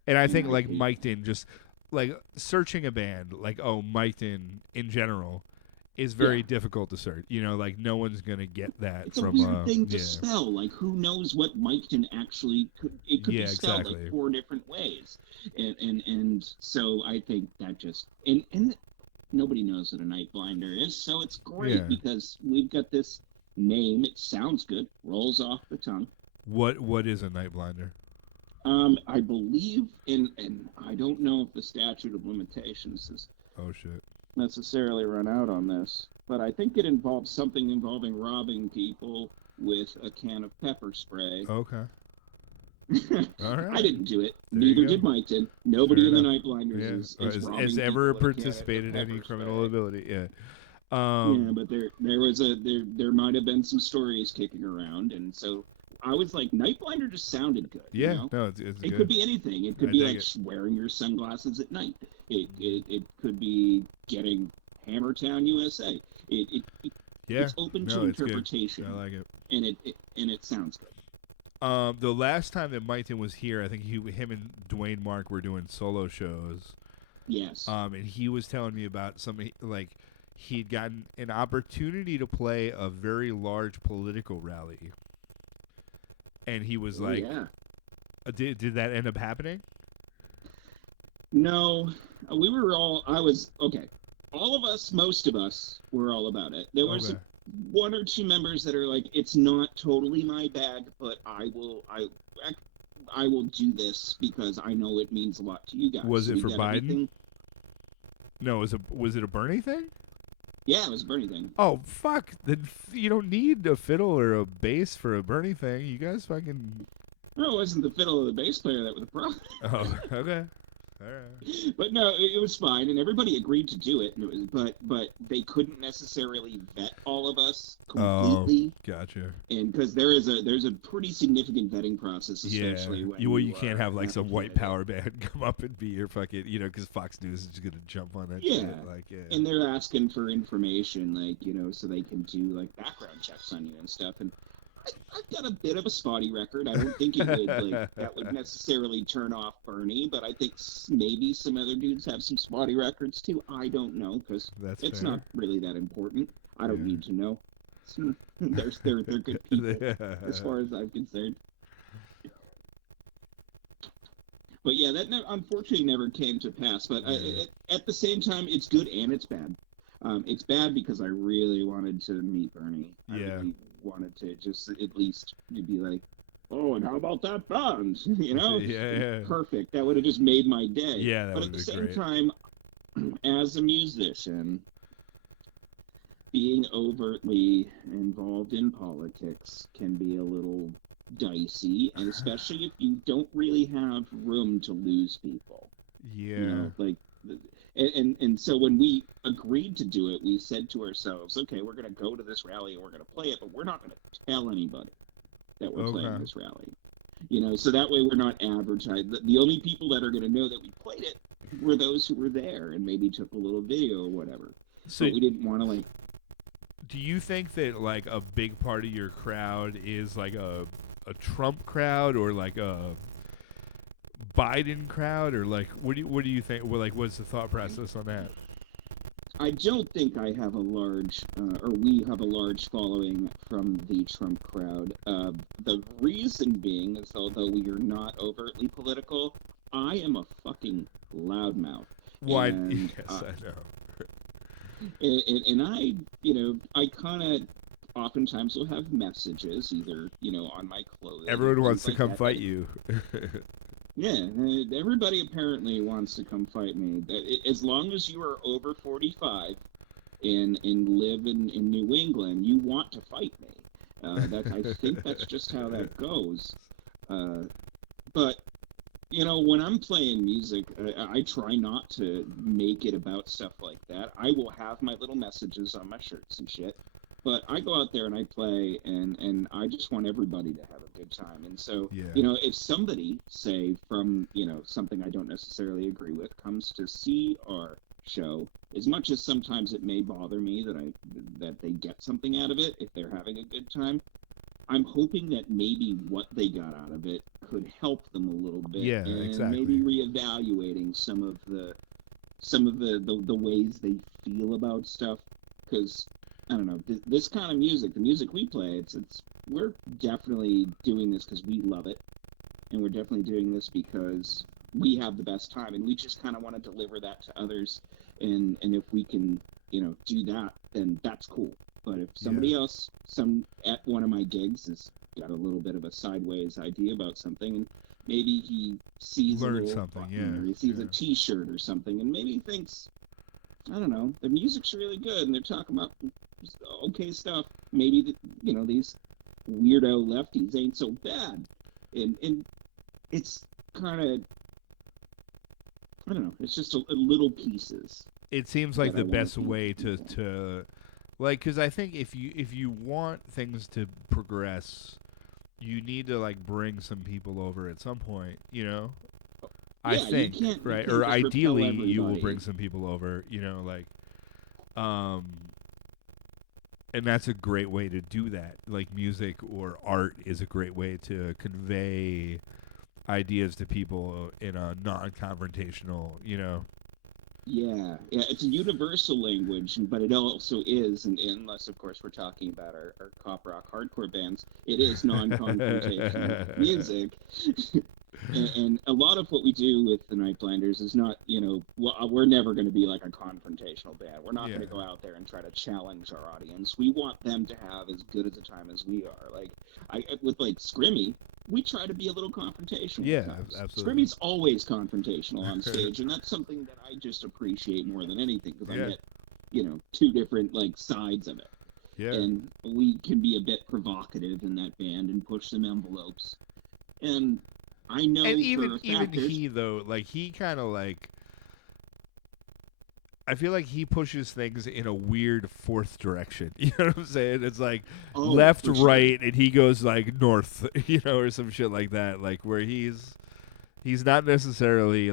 and I think like Miketon just. Like searching a band, like Miketon in general, is very difficult to search. Like no one's gonna get that. It's from a weird thing to spell. Like who knows what Miketon actually could? It could be spelled like 4 different ways, and so I think that just and nobody knows what a Nightblinder is, so it's great because we've got this name. It sounds good, rolls off the tongue. What is a Nightblinder? I believe and I don't know if the statute of limitations is necessarily run out on this, but I think it involves something involving robbing people with a can of pepper spray. Okay. All right. I didn't do it. Neither did Mike did. Nobody in the Nightblinders has ever participated in any criminal ability. Yeah. But there might have been some stories kicking around, and so I was like, Nightblinder just sounded good. Yeah, no, it's it could be anything. It could be like wearing your sunglasses at night. It could be getting Hammertown, USA. It's open to interpretation. I like it, and it sounds good. The last time that Miketon was here, I think him and Dwayne Mark were doing solo shows. Yes. And he was telling me about something like he'd gotten an opportunity to play a very large political rally. And he was did that end up happening? No, we were all. I was okay. All of us, most of us, were all about it. There was Okay. one or two members that are like, it's not totally my bag, but I will do this because I know it means a lot to you guys. Was So it we for got Biden? everything. No, was it a Bernie thing? Yeah, it was a Bernie thing. Oh fuck! Then you don't need a fiddle or a bass for a Bernie thing. You guys fucking. No, it wasn't the fiddle or the bass player that was the problem. Oh, okay. All right. But no, it was fine, and everybody agreed to do it. And it was, but they couldn't necessarily vet all of us completely. Oh, gotcha. And because there's a pretty significant vetting process, especially when you can't have like an some white candidate. power band come up and be your fucking, because Fox News is just gonna jump on that Yeah. shit. Like, yeah. And they're asking for information, like, so they can do like background checks on you and stuff. And I've got a bit of a spotty record. I don't think it would that would necessarily turn off Bernie, but I think maybe some other dudes have some spotty records too. I don't know because it's fair. not really that important. I don't Yeah. need to know. They're good people as far as I'm concerned. But yeah, that unfortunately never came to pass. But at the same time, it's good and it's bad. It's bad because I really wanted to meet Bernie. I really wanted to just at least be like, oh, and how about that band? Yeah. Perfect. That would have just made my day. Yeah, that but would at the be same great. time, as a musician, being overtly involved in politics can be a little dicey, and especially if you don't really have room to lose people. Yeah. And so when we agreed to do it, we said to ourselves, okay, we're going to go to this rally and we're going to play it, but we're not going to tell anybody that we're playing this rally. So that way we're not advertised. The only people that are going to know that we played it were those who were there and maybe took a little video or whatever. So but we didn't want to do you think that like a big part of your crowd is like a Trump crowd or like a Biden crowd, or like what do you think? Well, like, what's the thought process on that? I don't think I have a large, or we have a large following from the Trump crowd. The reason being is, although we are not overtly political, I am a fucking loudmouth. Why? And, yes, I know. And I kind of oftentimes will have messages either, on my clothing. Everyone wants to like come that. fight you. Yeah, everybody apparently wants to come fight me. As long as you are over 45 and live in New England, you want to fight me. I think that's just how that goes. But when I'm playing music, I try not to make it about stuff like that. I will have my little messages on my shirts and shit. But I go out there and I play, and I just want everybody to have a good time. And so, if somebody, say, from, something I don't necessarily agree with, comes to see our show, as much as sometimes it may bother me that they get something out of it if they're having a good time, I'm hoping that maybe what they got out of it could help them a little bit. Yeah, and exactly. Maybe reevaluating some of the ways they feel about stuff, because I don't know, this kind of music, the music we play, we're definitely doing this because we love it, and we're definitely doing this because we have the best time, and we just kind of want to deliver that to others, and if we can, do that, then that's cool. But if somebody else, at one of my gigs, has got a little bit of a sideways idea about something, and maybe he sees or he sees a T-shirt or something, and maybe he thinks, I don't know, the music's really good, and they're talking about okay stuff. Maybe these weirdo lefties ain't so bad, and it's kind of, I don't know. It's just a little pieces. It seems like the best way to like, because I think if you want things to progress, you need to like bring some people over at some point. I think, right? Or ideally, you will bring some people over. And that's a great way to do that. Like, music or art is a great way to convey ideas to people in a non-confrontational, Yeah, it's a universal language, but it also is, and unless, of course, we're talking about our pop rock hardcore bands, it is non-confrontational music. And a lot of what we do with the Nightblinders is not, we're never going to be like a confrontational band. We're not going to go out there and try to challenge our audience. We want them to have as good as a time as we are. Like, with Scrimmy, we try to be a little confrontational. Yeah, absolutely. Scrimmy's always confrontational on stage, and that's something that I just appreciate more than anything, because I get, two different, sides of it. Yeah. And we can be a bit provocative in that band and push some envelopes. And I know and even he though, he kind of I feel like he pushes things in a weird fourth direction. You know what I'm saying? It's left, right, and he goes north, or some shit like that. Where he's not necessarily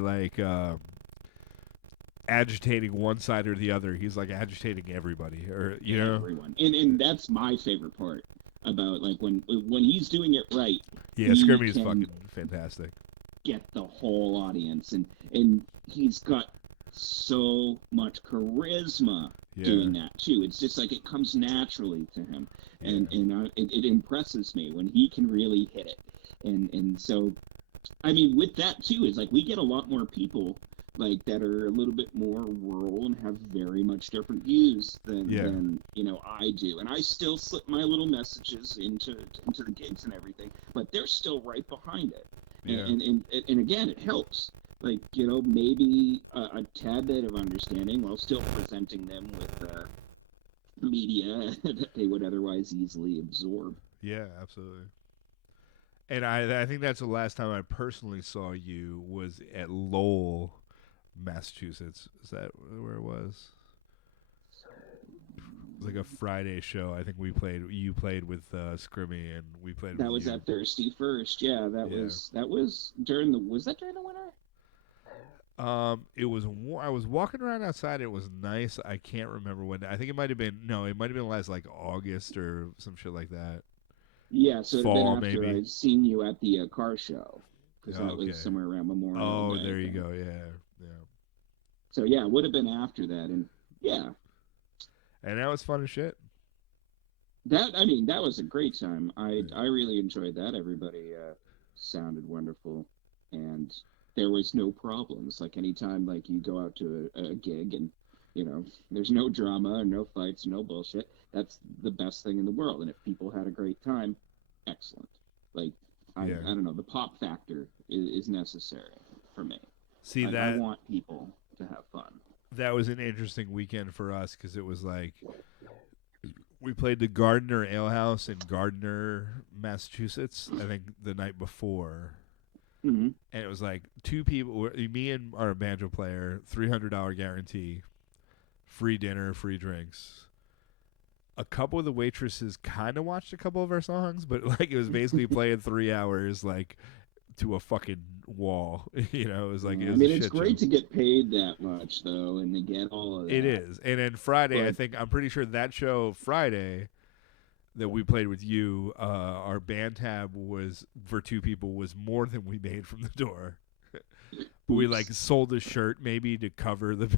agitating one side or the other. He's agitating everybody, or everyone. And that's my favorite part about when he's doing it right. Yeah, Scrimmy is fucking fantastic. Get the whole audience, and he's got so much charisma doing that too. It's just it comes naturally to him, and it impresses me when he can really hit it. And so, I mean, with that too is we get a lot more people that are a little bit more rural and have very much different views than I do. And I still slip my little messages into the gigs and everything, but they're still right behind it. Yeah. And again, it helps. Maybe a tad bit of understanding while still presenting them with media that they would otherwise easily absorb. Yeah, absolutely. And I think that's the last time I personally saw you was at Lowell, Massachusetts. Is that where it was? It was a Friday show. I think you played with Scrimmy, and we played that with was you. at Thirsty First. Yeah, that was during the winter? It was. I was walking around outside. It was nice. I can't remember when. I think it might have been. No, it might have been last August or some shit like that. Yeah, so fall after maybe. I'd seen you at the car show, because that was somewhere around Memorial Day. Oh, there you go. Yeah. So yeah, it would have been after that, and yeah. And that was fun as shit. That was a great time. I really enjoyed that. Everybody sounded wonderful, and there was no problems. Anytime you go out to a gig and there's no drama or no fights, no bullshit. That's the best thing in the world. And if people had a great time, excellent. I don't know, the pop factor is necessary for me. See that I want people to have fun. That was an interesting weekend for us because it was we played the Gardner Ale House in Gardner, Massachusetts, I think the night before. Mm-hmm. And it was two people, me and our banjo player, $300 guarantee, free dinner, free drinks. A couple of the waitresses kind of watched a couple of our songs, but it was basically playing 3 hours to a fucking wall. It was it's great to get paid that much though, and to get all of that. It is. And then Friday, I'm pretty sure that show Friday that we played with you, our band tab was for two people was more than we made from the door. We sold a shirt maybe to cover the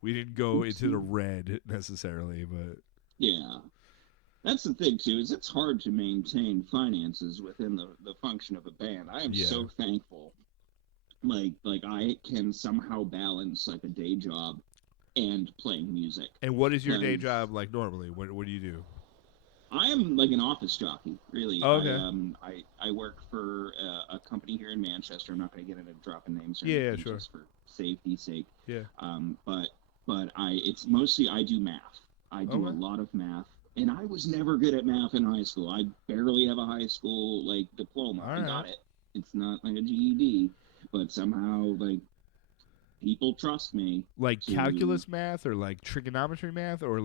we didn't go into the red necessarily, but yeah. That's the thing too, is it's hard to maintain finances within the function of a band. I am so thankful. I can somehow balance a day job and playing music. And what is your day job normally? What do you do? I am an office jockey, really. Oh, okay. I work for a company here in Manchester. I'm not going to get into dropping names or anything, sure. Just for safety's sake. Yeah. But it's mostly I do math. I do a lot of math. And I was never good at math in high school. I barely have a high school diploma. I got it. It's not a GED, but somehow people trust me. Calculus math or trigonometry math or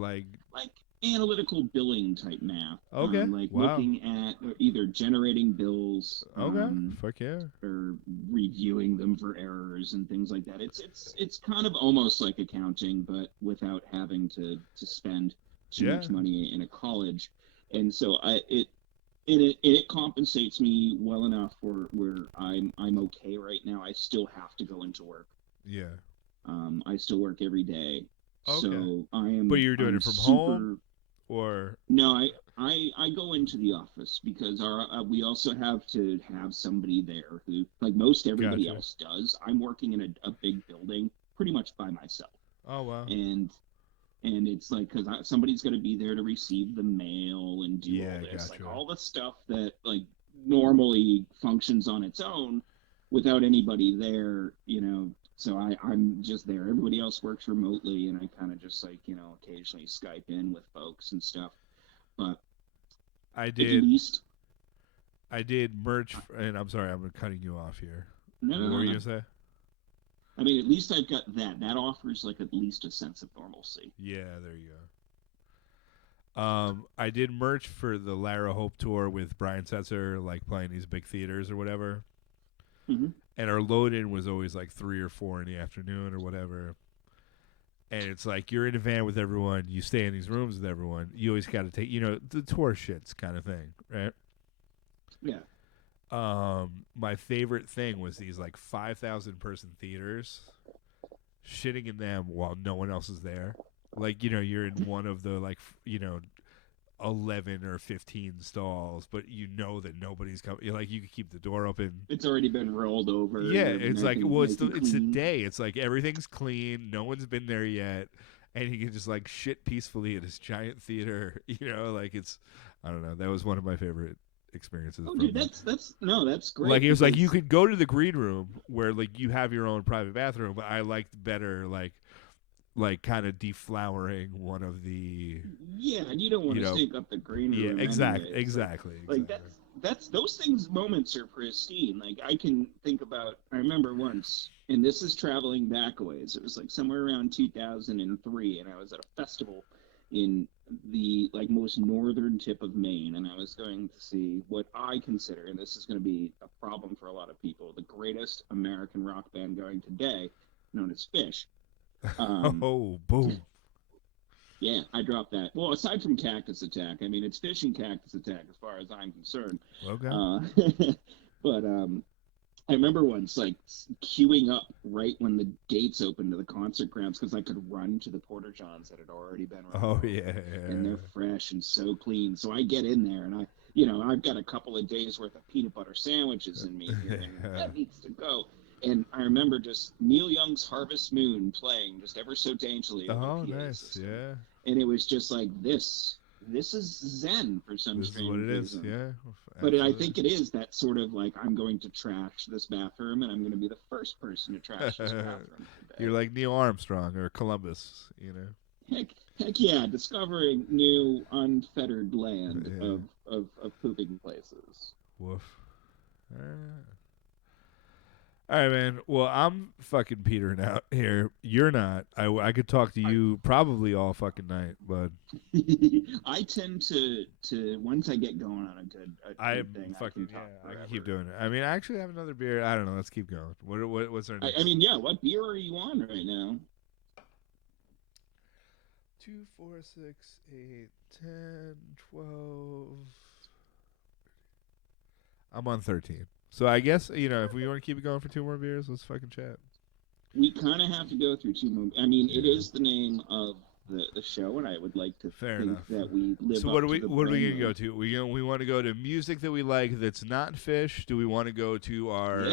analytical billing type math. Okay. Looking at either generating bills. Okay. Fuck yeah. Or reviewing them for errors and things like that. It's kind of almost like accounting, but without having to spend too much money in a college. And so it compensates me well enough for where I'm okay right now. I still have to go into work. Yeah. I still work every day. Okay. So I am. But you're doing it from home, or no? I go into the office because we also have to have somebody there who, like most everybody else does. I'm working in a big building pretty much by myself. Oh, wow. And it's like, because somebody's going to be there to receive the mail and do all this. Like all the stuff that like normally functions on its own without anybody there, you know. So I'm just there. Everybody else works remotely, and I kind of just like, you know, occasionally Skype in with folks and stuff. But I did merch, and I'm sorry, I'm cutting you off here. No, what were you going to say? I mean, at least I've got that. That offers like at least a sense of normalcy. Yeah, there you go. I did merch for the Lara Hope tour with Brian Setzer, like playing these big theaters or whatever. Mm-hmm. And our load-in was always like 3 or 4 in the afternoon or whatever. And it's like you're in a van with everyone. You stay in these rooms with everyone. You always got to take, you know, the tour shits kind of thing, right? Yeah. My favorite thing was these like 5,000 person theaters, shitting in them while no one else is there. Like, you know, you're in one of the like, you know, 11 or 15 stalls, but you know that nobody's coming. Like, you can keep the door open. It's already been rolled over. Yeah, it's like, well, it's the day. It's like everything's clean. No one's been there yet, and he can just like shit peacefully at his giant theater. You know, like it's, I don't know. That was one of my favorite experiences. Oh, dude, that's great. Like, it was like you could go to the green room where like you have your own private bathroom, but I liked better like kind of deflowering one of the. Yeah, and you don't want to stink up the green room. Yeah, exactly. Like that's those moments are pristine. Like I can think about. I remember once, and this is traveling back a ways. It was like somewhere around 2003, and I was at a festival in the like most northern tip of Maine, and I was going to see what I consider, and this is going to be a problem for a lot of people, the greatest American rock band going today, known as Phish. Oh, boom. Yeah, I dropped that. Well, aside from Cactus Attack, I mean, it's Phish and Cactus Attack as far as I'm concerned. Okay. But I remember once, like, queuing up right when the gates opened to the concert grounds because I could run to the Porta Johns that had already been removed. Oh, yeah. And they're fresh and so clean. So I get in there, and I've got a couple of days worth of peanut butter sandwiches in me here, and that needs to go. And I remember just Neil Young's Harvest Moon playing just ever so daintily. Oh, nice, system. Yeah. And it was just like, this is Zen for some strange reason. This is what it is, yeah. But I think it is that sort of like, I'm going to trash this bathroom, and I'm going to be the first person to trash this bathroom today. You're like Neil Armstrong or Columbus, you know? Heck yeah, discovering new unfettered land of pooping places. Woof. All right, man. Well, I'm fucking petering out here. You're not. I could talk to you probably all fucking night, but I tend to once I get going on a good thing, I can keep doing it. I mean, I actually have another beer. I don't know. Let's keep going. What's our next? I mean, yeah. What beer are you on right now? 2, 4, 6, 8, 10, 12. I'm on 13. So I guess, you know, if we want to keep it going for 2 more beers, let's fucking chat. We kind of have to go through 2 more. I mean, it is the name of the show, and I would like to think that we live So what are we going to go to? We want to go to music that we like that's not Phish? Do we want to go to our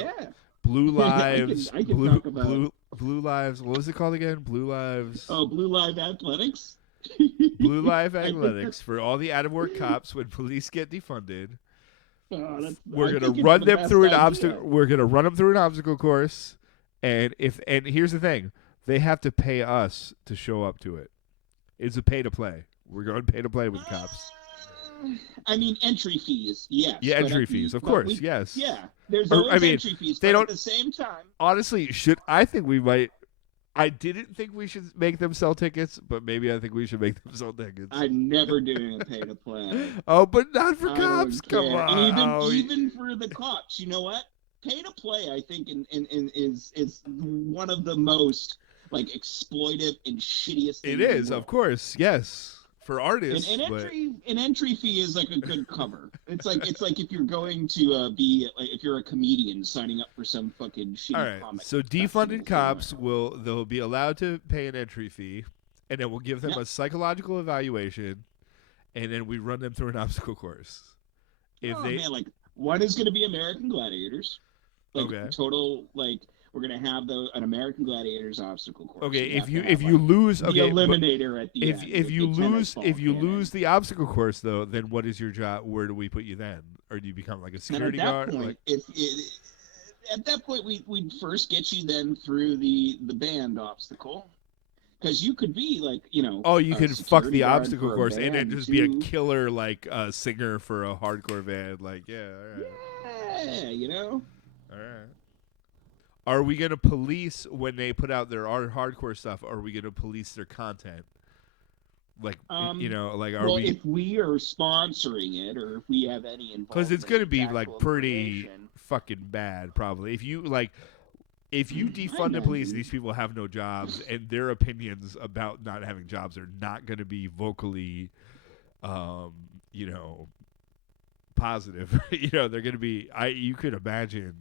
Blue Lives? I can talk about Blue Lives. What was it called again? Blue Lives. Oh, Blue Live Athletics. Blue Live Athletics for all the out-of-work cops when police get defunded. We're gonna run them through an obstacle. We're gonna run them through an obstacle course, and here's the thing: they have to pay us to show up to it. It's a pay to play. We're going pay to play with cops. I mean, entry fees, yes. Yeah, entry fees, of course, yes. Yeah, there's always entry fees. They but don't. At the same time, honestly, I think we might. I didn't think we should make them sell tickets, but maybe I think we should make them sell tickets. I'm never doing a pay-to-play. Oh, but not for cops. Come on. Even for the cops, you know what? Pay-to-play, I think, is one of the most like exploitive and shittiest things. It is, of course, yes. For artists, an entry fee is like a good cover. It's like if you're going to be like if you're a comedian signing up for some fucking shitty all right, comic. So defunded cops they'll be allowed to pay an entry fee, and it will give them a psychological evaluation, and then we run them through an obstacle course. If man, like one is going to be American Gladiators. Like, okay. Total, like, we're gonna have an American Gladiators obstacle course. Okay, if you lose, the okay, eliminator at the end. If you lose the obstacle course though, then what is your job? Where do we put you then? Or do you become like a security guard? Point, at that point, we'd first get you then through the band obstacle. Because you could be like, oh, you could fuck the obstacle course and then just be a killer like singer for a hardcore band. Like, yeah, all right. Yeah, All right. Are we gonna police when they put out their hardcore stuff? Are we gonna police their content? Like, like are we? If we are sponsoring it, or if we have any involvement, because it's gonna be like pretty fucking bad, probably. If you defund the police, these people have no jobs, and their opinions about not having jobs are not gonna be vocally, positive. They're gonna be. You could imagine.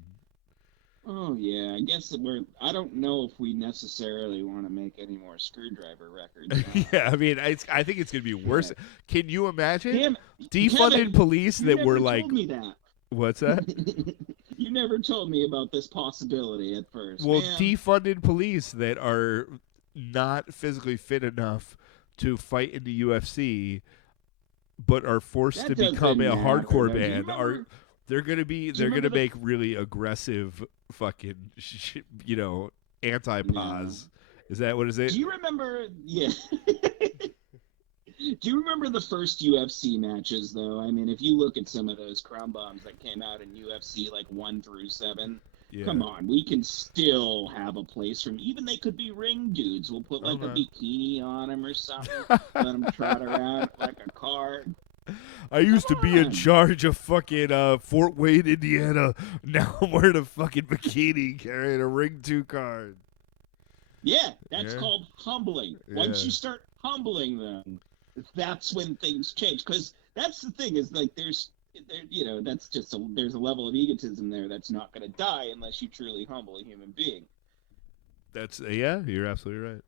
Oh yeah, I guess I don't know if we necessarily want to make any more Screwdriver records. Yeah, I mean, I think it's gonna be worse. Yeah. Can you imagine defunded Kevin, police that were like? Told me that. What's that? You never told me about this possibility at first. Well, defunded police that are not physically fit enough to fight in the UFC, but are forced to become a hardcore band They're gonna make really aggressive fucking anti-pause. Yeah. Is that what is it? Do you remember? Yeah. Do you remember the first UFC matches though? I mean, if you look at some of those crown bombs that came out in UFC like 1 through 7, come on, we can still have a place from. Even they could be ring dudes. We'll put like a bikini on them or something. Let them trot around like a card. I used to be in charge of fucking Fort Wayne, Indiana. Now I'm wearing a fucking bikini carrying a Ring 2 card. Yeah, that's called humbling. Yeah. Once you start humbling them, that's when things change. Because that's the thing is like there's that's just there's a level of egotism there that's not going to die unless you truly humble a human being. That's you're absolutely right.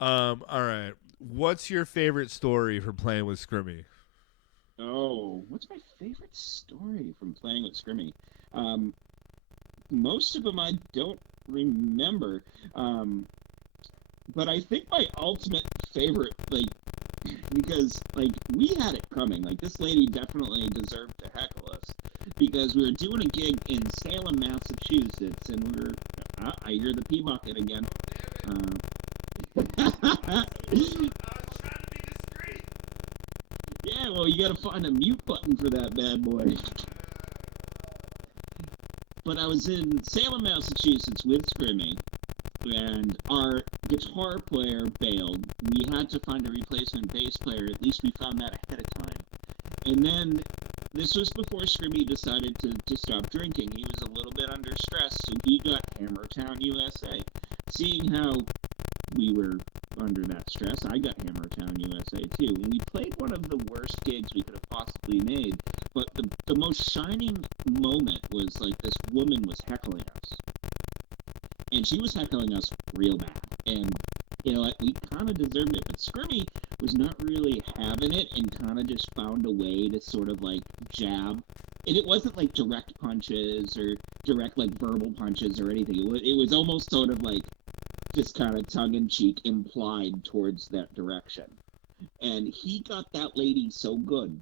All right. What's your favorite story from playing with Scrimmy? Oh, what's my favorite story from playing with Scrimmy? Most of them I don't remember. But I think my ultimate favorite, because, we had it coming. This lady definitely deserved to heckle us. Because we were doing a gig in Salem, Massachusetts, and we were... I hear the pee bucket again. I was trying to be discreet. Yeah, well, you gotta find a mute button for that bad boy. But I was in Salem, Massachusetts with Scrimmy, and our guitar player bailed. We had to find a replacement bass player. At least we found that ahead of time. And then, this was before Scrimmy decided to stop drinking. He was a little bit under stress, so he got Hammertown, USA. Seeing how we were under that stress, I got Hammertown, USA too. And we played one of the worst gigs we could have possibly made. But the most shining moment was this woman was heckling us. And she was heckling us real bad. And, we kind of deserved it. But Scrimmy was not really having it and kind of just found a way to sort of jab. And it wasn't direct punches or direct verbal punches or anything. It was almost sort of just kind of tongue-in-cheek implied towards that direction. And he got that lady so good.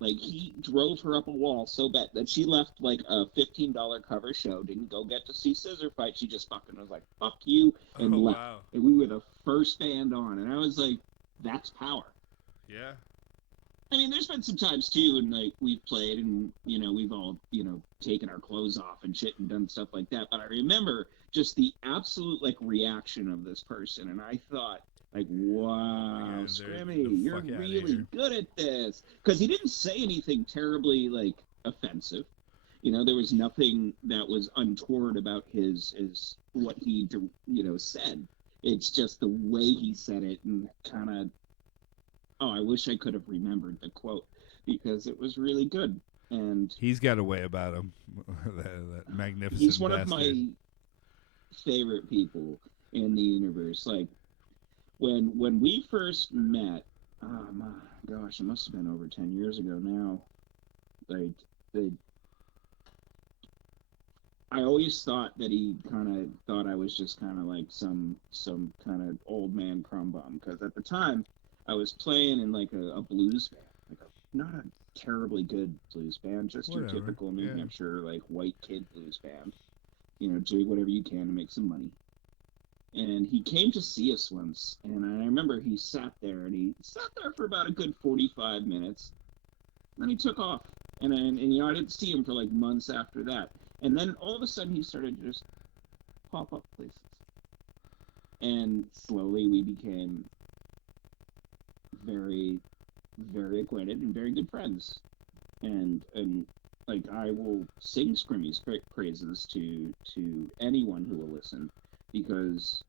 He drove her up a wall so bad that she left, a $15 cover show, didn't go get to see Scissor Fight. She just fucking was like, fuck you, and left. Wow. And we were the first band on. And I was like, that's power. Yeah. I mean, there's been some times, too, and, we've played and, we've all, taken our clothes off and shit and done stuff like that. But I remember just the absolute, reaction of this person. And I thought, wow, Scrimmy, you're really good at this. Because he didn't say anything terribly, offensive. There was nothing that was untoward about his what he, said. It's just the way he said it and kind of... Oh, I wish I could have remembered the quote because it was really good. And he's got a way about him. that magnificent. He's one bastard. Of my favorite people in the universe. When we first met, oh my gosh, it must have been over 10 years ago now. Like, I always thought that he kind of thought I was just kind of like some kind of old man crumb bum, because at the time I was playing in like a blues band, like not a terribly good blues band, just your typical New Hampshire like white kid blues band, doing whatever you can to make some money. And he came to see us once, and I remember he sat there for about a good 45 minutes. Then he took off, and I didn't see him for like months after that. And then all of a sudden he started to just pop up places, and slowly we became very, very acquainted and very good friends. And like, I will sing Scrimmy's praises to anyone who will listen, because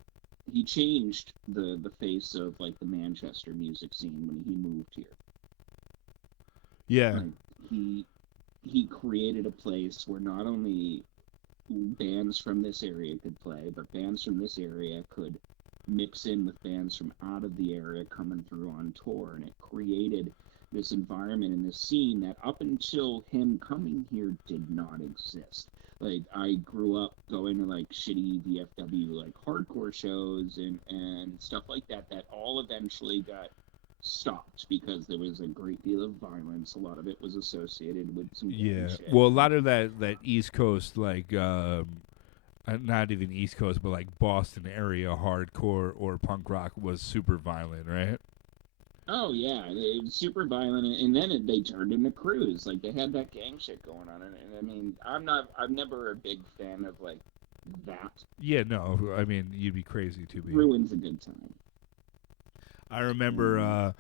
he changed the face of like the Manchester music scene when he moved here. Yeah. Like, he created a place where not only bands from this area could play, but bands from this area could mix in with bands from out of the area coming through on tour, and it created this environment in this scene that up until him coming here did not exist. Like, I grew up going to like shitty VFW like hardcore shows and stuff like that all eventually got stopped because there was a great deal of violence. A lot of it was associated with some shit. Well, a lot of that East Coast, like not even East Coast, but like Boston area hardcore or punk rock was super violent, right? Oh yeah, it was super violent, and then they turned into crews. Like, they had that gang shit going on, and I mean, I'm never a big fan of like that. Yeah, no, I mean, you'd be crazy to be. Ruins a good time. I remember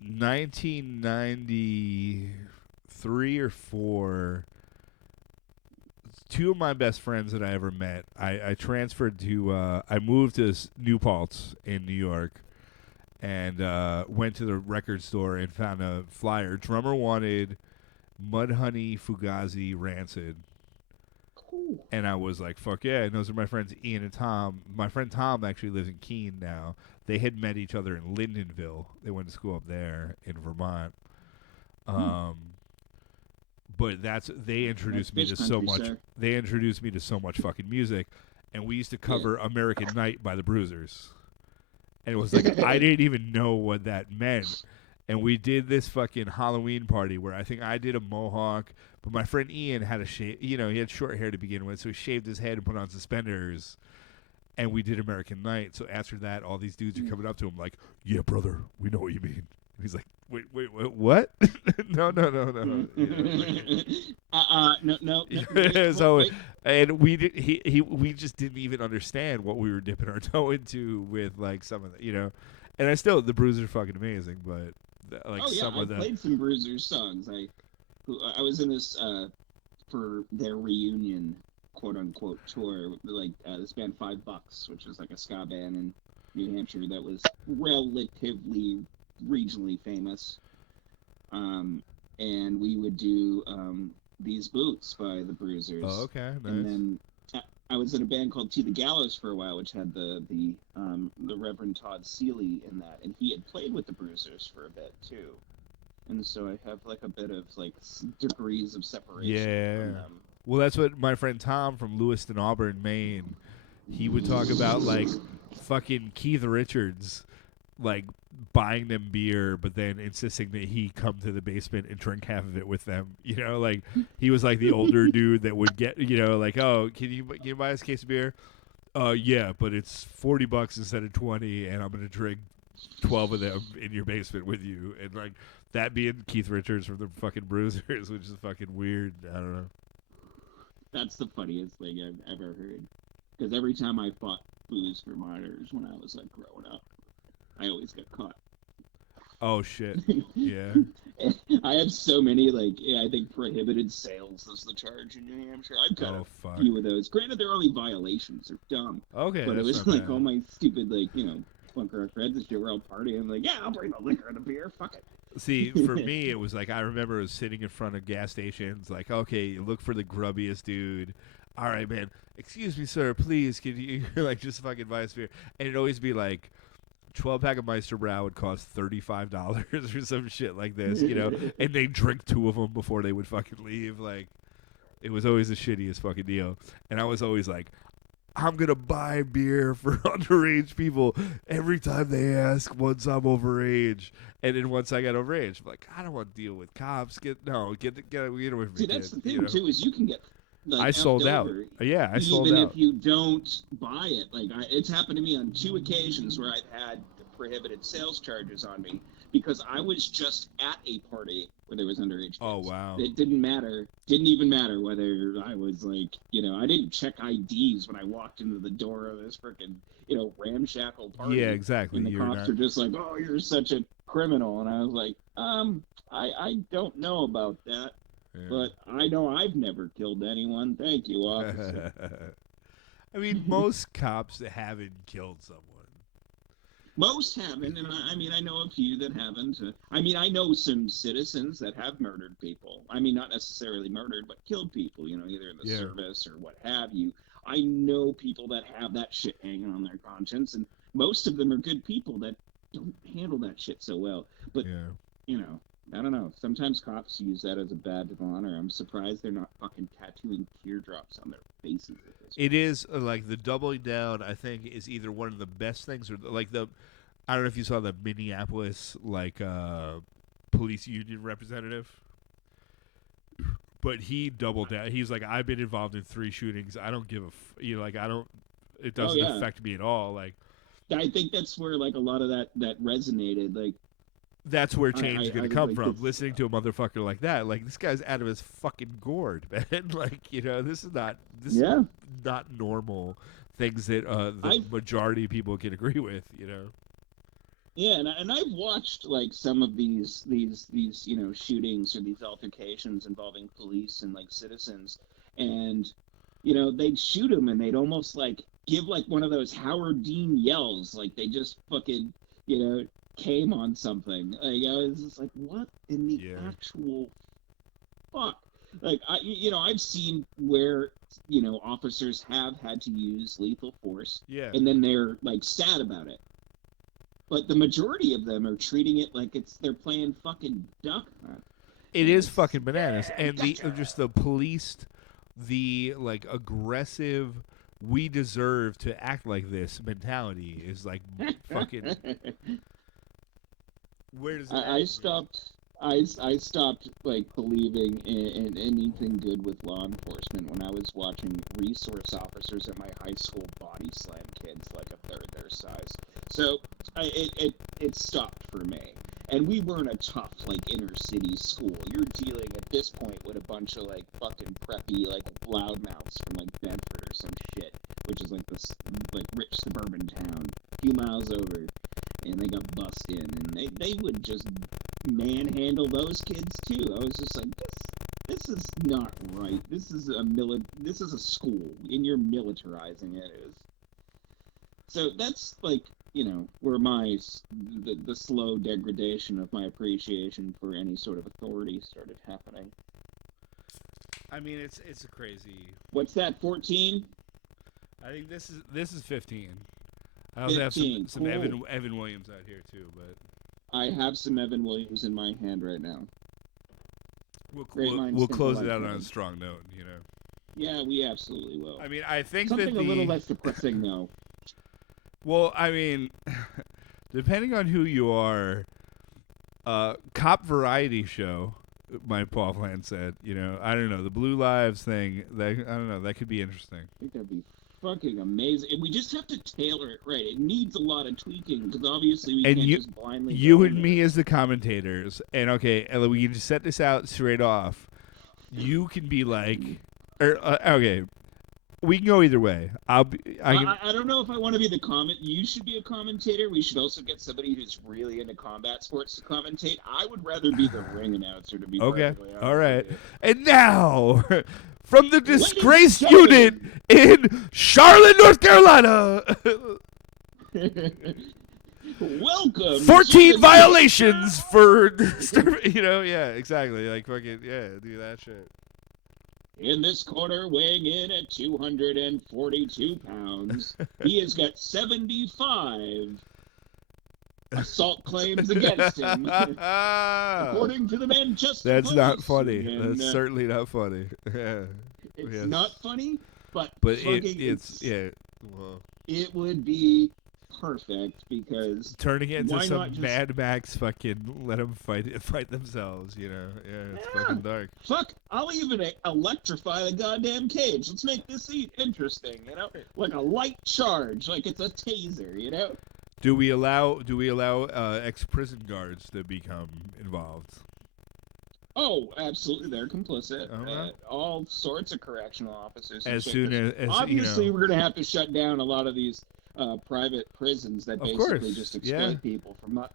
1993 or 4. Two of my best friends that I ever met, I transferred to. I moved to New Paltz in New York, and went to the record store and found a flyer. Drummer wanted Mudhoney, Fugazi, Rancid. Cool. And I was like, fuck yeah. And those are my friends Ian and Tom. My friend Tom actually lives in Keene now. They had met each other in Lyndonville. They went to school up there in Vermont. But they introduced me to so much. Sir. They introduced me to so much fucking music, and we used to cover American Night by the Bruisers. And it was like, I didn't even know what that meant. And we did this fucking Halloween party where I think I did a mohawk, but my friend Ian had a shave. He had short hair to begin with, so he shaved his head and put on suspenders. And we did American Night. So after that, all these dudes are coming up to him like, "Yeah, brother, we know what you mean." And he's like, "Wait, what? No." No. So, wait. and we just didn't even understand what we were dipping our toe into with like some of the, And the Bruisers are fucking amazing, but some of the. I played some Bruisers songs. I was in this for their reunion, quote unquote, tour, like this band $5, which was like a ska band in New Hampshire that was relatively regionally famous. And we would do These Boots by the Bruisers. Oh, okay, nice. And then I was in a band called To the Gallows for a while, which had the Reverend Todd Seeley in that, and he had played with the Bruisers for a bit too. And so I have like a bit of like degrees of separation from them. Well, that's what my friend Tom from Lewiston, Auburn, Maine, he would talk about, like fucking Keith Richards, like buying them beer, but then insisting that he come to the basement and drink half of it with them. Like he was like the older dude that would get, like, oh, can you buy us a case of beer? Yeah, but it's $40 instead of 20, and I'm gonna drink 12 of them in your basement with you, and like that being Keith Richards from the fucking Bruisers, which is fucking weird. I don't know. That's the funniest thing I've ever heard. Because every time I fought booze for minors when I was like growing up, I always got caught. Oh shit! Yeah. I have so many I think prohibited sales is the charge in New Hampshire. I've got a few of those. Granted, they're only violations. They're dumb. Okay. But it was like all my stupid punk rock friends and shit were all partying. Like, yeah, I'll bring the liquor and the beer. Fuck it. See, for me, it was like I remember I was sitting in front of gas stations, like, okay, look for the grubbiest dude. All right, man. Excuse me, sir. Please, can you like just fucking buy us beer? And it'd always be like 12-pack of Meisterbrow would cost $35 or some shit like this, you know, and they drink 2 of them before they would fucking leave. Like, it was always the shittiest fucking deal. And I was always like, I'm going to buy beer for underage people every time they ask once I'm overage. And then once I got overage, I'm like, I don't want to deal with cops. Get away from me. See, that's the thing, you know? too, is you can get like, I sold out. Yeah, I sold out. Even if you don't buy it. Like, it's happened to me on 2 occasions where I've had prohibited sales charges on me because I was just at a party where there was underage kids. Oh, wow. It didn't matter. Didn't even matter whether I was like, you know, I didn't check IDs when I walked into the door of this freaking, you know, ramshackle party. Yeah, exactly. And the cops are just like, oh, you're such a criminal. And I was like, I don't know about that. Yeah. But I know I've never killed anyone. Thank you, officer. I mean, most cops haven't killed someone. Most haven't, and I know a few that haven't. I know some citizens that have murdered people. I mean, not necessarily murdered, but killed people, you know, either in the service or what have you. I know people that have that shit hanging on their conscience, and most of them are good people that don't handle that shit so well. But, you know, I don't know. Sometimes cops use that as a badge of honor. I'm surprised they're not fucking tattooing teardrops on their faces. It is like the doubling down. I think is either one of the best things or like the. I don't know if you saw the Minneapolis police union representative, but he doubled down. He's like, I've been involved in 3 shootings. I don't give a like I don't. It doesn't affect me at all. Like, I think that's where like a lot of that resonated. Like. That's where change is going to come from. Listening to a motherfucker like that, like this guy's out of his fucking gourd, man. Like, you know, this is not normal things that the majority of people can agree with, you know. Yeah, and I've watched like some of these you know shootings or these altercations involving police and like citizens, and you know they'd shoot them and they'd almost like give like one of those Howard Dean yells, like they just fucking you know. Came on something. Like I was just like, what in the actual fuck? Like I've seen where you know officers have had to use lethal force, and then they're like sad about it. But the majority of them are treating it like they're playing fucking duck hunt. It is fucking bananas, and the police, the like aggressive. We deserve to act like this mentality is like fucking. Where does I stopped like believing in anything good with law enforcement when I was watching resource officers at my high school body slam kids like a third their size. So it stopped for me. And we weren't a tough like inner city school. You're dealing at this point with a bunch of like fucking preppy like loudmouths from like Bedford or some shit, which is like this like rich suburban town a few miles over. And they got bussed in, and they would just manhandle those kids too. I was just like, this is not right. This is a school, and you're militarizing it. So that's like you know where the slow degradation of my appreciation for any sort of authority started happening. I mean, it's a crazy. What's that? 14? I think this is 15. I also have some cool. Evan Williams out here too, but I have some Evan Williams in my hand right now. We'll close it out on a strong note, you know. Yeah, we absolutely will. I mean, I think something a little less depressing though. Well, I mean, depending on who you are, cop variety show. My Paul Flan said, you know, I don't know the Blue Lives thing. I don't know. That could be interesting. I think that'd be fucking amazing. And we just have to tailor it right. It needs a lot of tweaking because obviously we can't just blindly. You and me as the commentators, and okay, Ella, we can just set this out straight off. You can be like, okay, we can go either way. I don't know if I want to be the comment. You should be a commentator. We should also get somebody who's really into combat sports to commentate. I would rather be the ring announcer to be perfectly honest. All right. And now. From the disgraced unit in Charlotte, North Carolina. Welcome. 14 violations for, you know, yeah, exactly. Like fucking, yeah, do that shit. In this corner, weighing in at 242 pounds, he has got 75 assault claims against him. According to the Manchester That's Post. not funny. And, That's certainly not funny. Yeah. it's Yes. not funny, but it's yeah. Well, it would be perfect because turning it into why some not just- Mad Max fucking let them fight themselves, you know. Yeah, it's fucking dark. Fuck, I'll even electrify the goddamn cage. Let's make this scene interesting, you know? Like a light charge, like it's a taser, you know? Do we allow ex-prison guards to become involved? Oh, absolutely, they're complicit. Uh-huh. All sorts of correctional officers. As soon as obviously, you know, we're going to have to shut down a lot of these private prisons that Of basically course, just exploit yeah. people from not.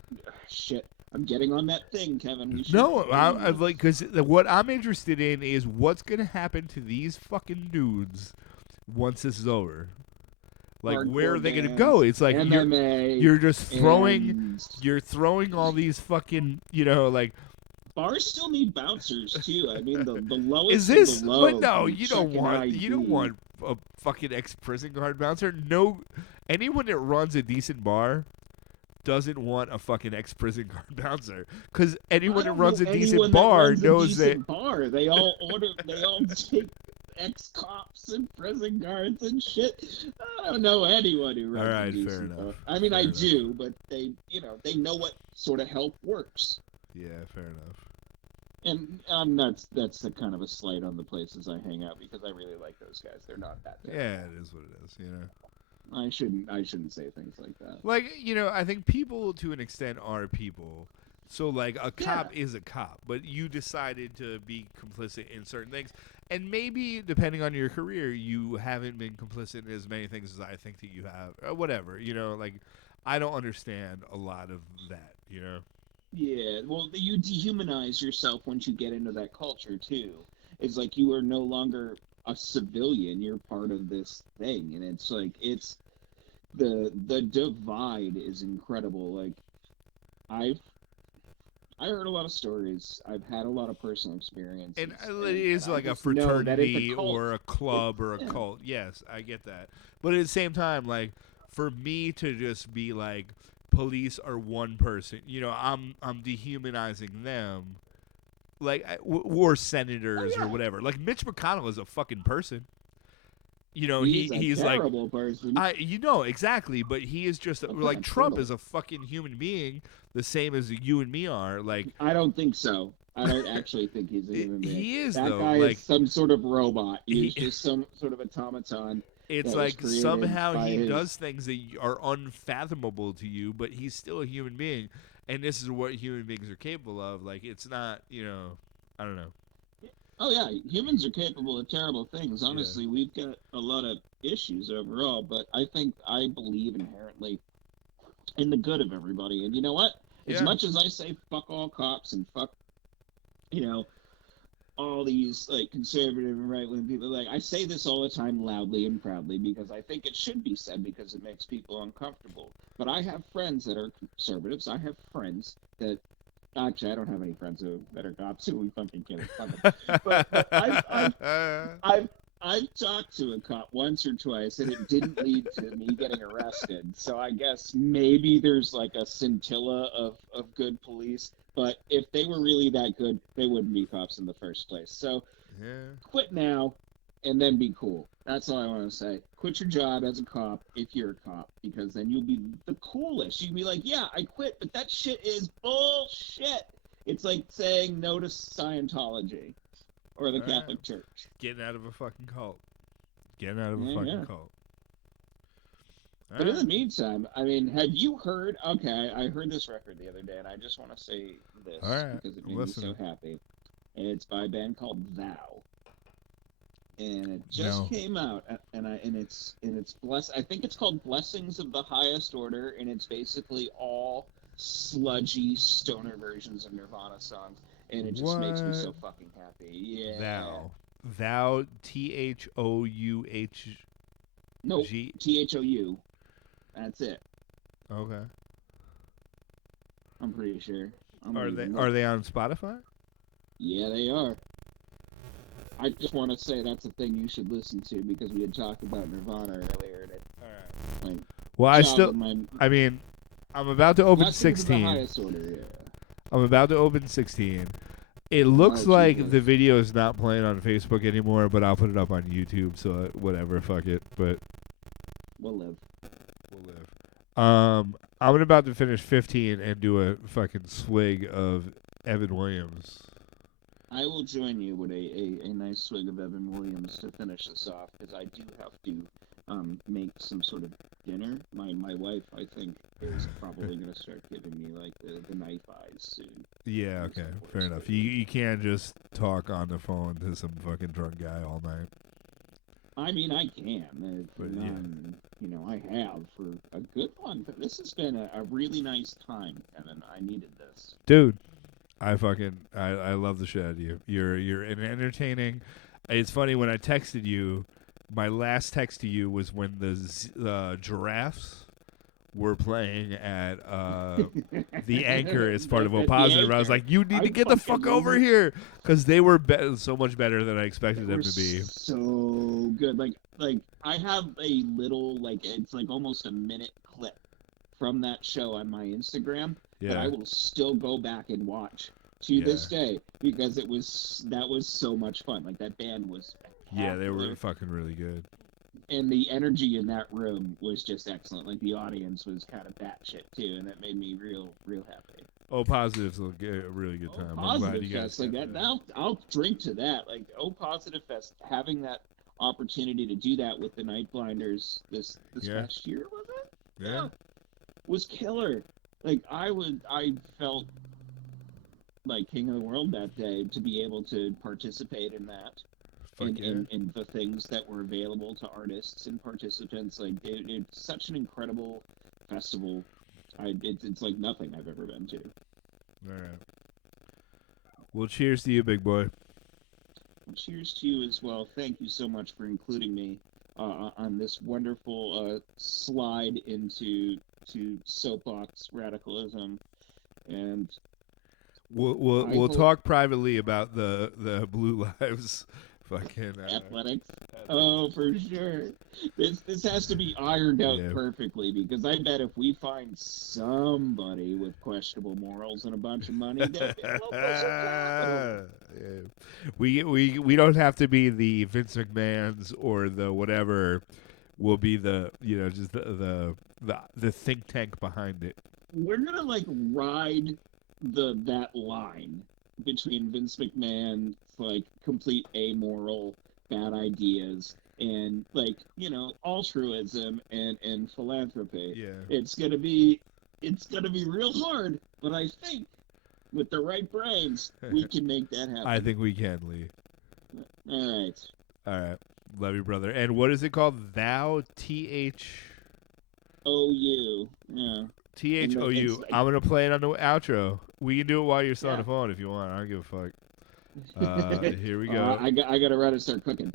Shit, I'm getting on that thing, Kevin. We should, no, I like because what I'm interested in is what's gonna happen to these fucking dudes once this is over. Like, where are they gonna go? It's like MMA, you're just throwing and you're throwing all these fucking, you know, like. bars still need bouncers too. I mean, the lowest. Is this? Of the low But no, can you check don't an want ID. a fucking ex-prison guard bouncer. No, anyone that runs a decent bar doesn't want a fucking ex-prison guard bouncer, because anyone that runs a decent bar knows that. Bar. They all take ex-cops and prison guards and shit. I don't know anyone who runs All right, a decent fair bar. enough. I mean, Fair I enough. do, but they know what sort of help works. Yeah, fair enough. And that's a kind of a slight on the places I hang out because I really like those guys. They're not that bad. Yeah, it is what it is. You know. I shouldn't say things like that. Like, you know, I think people to an extent are people. So, like, a cop is a cop, but you decided to be complicit in certain things. And maybe, depending on your career, you haven't been complicit in as many things as I think that you have. Or whatever, you know, like, I don't understand a lot of that, you know? Yeah, well, you dehumanize yourself once you get into that culture, too. It's like you are no longer a civilian. You're part of this thing. And it's like, it's... The divide is incredible. Like, I heard a lot of stories. I've had a lot of personal experiences. And it is like a fraternity or a club or a cult. Yes, I get that. But at the same time, like, for me to just be like, police are one person, you know, I'm dehumanizing them. Like, or senators or whatever. Like, Mitch McConnell is a fucking person. You know, he's a like terrible person. you know, exactly, but he is just like Trump criminal. is a fucking human being, the same as you and me are. Like, I don't think so. I don't actually think he's a human being. he is, that though. guy Like, is some sort of robot. He's just some sort of automaton. it's that was like created somehow by he his- does things that are unfathomable to you, but he's still a human being, and this is what human beings are capable of. Like, it's not, you know, I don't know. Oh yeah, humans are capable of terrible things. Honestly, we've got a lot of issues overall, but I believe inherently in the good of everybody. And you know what? As much as I say fuck all cops and fuck, you know, all these like conservative and right wing people, like I say this all the time loudly and proudly because I think it should be said because it makes people uncomfortable. But I have friends that are conservatives. I have friends that actually I don't have any friends that are cops, so we fucking kidding. But I've talked to a cop once or twice, and it didn't lead to me getting arrested. So I guess maybe there's like a scintilla of good police. But if they were really that good, they wouldn't be cops in the first place. So quit now, and then be cool. That's all I want to say. Quit your job as a cop if you're a cop, because then you'll be the coolest. You'll be like, yeah, I quit, but that shit is bullshit. It's like saying no to Scientology or the Catholic Church. Getting out of a fucking cult. Getting out of a fucking cult. But in the meantime, I mean, have you heard? Okay, I heard this record the other day, and I just want to say this because it made me so happy. And it's by a band called Thou, and it just came out, and it's blessed. I think it's called Blessings of the Highest Order, and it's basically all sludgy stoner versions of Nirvana songs, and it just makes me so fucking happy. Yeah. Thou, THOUH. No, THOU. That's it. Okay. I'm pretty sure. Are they on Spotify? Yeah, they are. I just want to say that's a thing you should listen to because we had talked about Nirvana earlier. And it, Well, I mean, I'm about to open Let's go to the 16. highest order, yeah. I'm about to open 16. It looks like Jesus. the video is not playing on Facebook anymore, but I'll put it up on YouTube, so whatever, fuck it. But We'll live. I'm about to finish 15 and do a fucking swig of Evan Williams. I will join you with a nice swig of Evan Williams to finish this off, because I do have to make some sort of dinner. My wife, I think, is probably going to start giving me, like, the knife eyes soon. Yeah, okay, fair enough. You can't just talk on the phone to some fucking drunk guy all night. I mean, I can. But, yeah. You know, I have for a good one. But this has been a really nice time, Kevin. I needed this. Dude, I love the shit out of you. You're entertaining. It's funny, when I texted you, my last text to you was when the giraffes were playing at the Anchor as part of O Positive. I was like, you need to get the fuck over here, because they were so much better than I expected them to be. So good. Like I have a little, like, it's like almost a minute clip from that show on my Instagram that I will still go back and watch to this day, because that was so much fun. Like, that band was spectacular. Yeah, they were fucking really good. And the energy in that room was just excellent. Like, the audience was kind of batshit too, and that made me real happy. O Positive's a really good time. I'm glad you guys Fest, like that. I'll drink to that. Like, O Positive Fest, having that opportunity to do that with the Nightblinders this past year, was it? Yeah. Was killer. Like, I felt like king of the world that day to be able to participate in that. In the things that were available to artists and participants. Like, it's such an incredible festival. It's like nothing I've ever been to. All right. Well, cheers to you, big boy. Well, cheers to you as well. Thank you so much for including me on this wonderful slide into soapbox radicalism. And we'll talk privately about the Blue Lives fucking athletics. Oh, for sure. This has to be ironed out perfectly, because I bet if we find somebody with questionable morals and a bunch of money, they'll be a little push we don't have to be the Vince McMahons or the whatever. We'll be the just the think tank behind it. We're gonna, like, ride that line between Vince McMahon's, like, complete amoral bad ideas and, like, altruism and philanthropy. Yeah. It's gonna be real hard, but I think with the right brains we can make that happen. I think we can, Lee. All right. Love you, brother. And what is it called? Thou THOU. Yeah. THOU. I'm gonna play it on the outro. We can do it while you're still on the phone if you want. I don't give a fuck. Here we go. I gotta run and start cooking.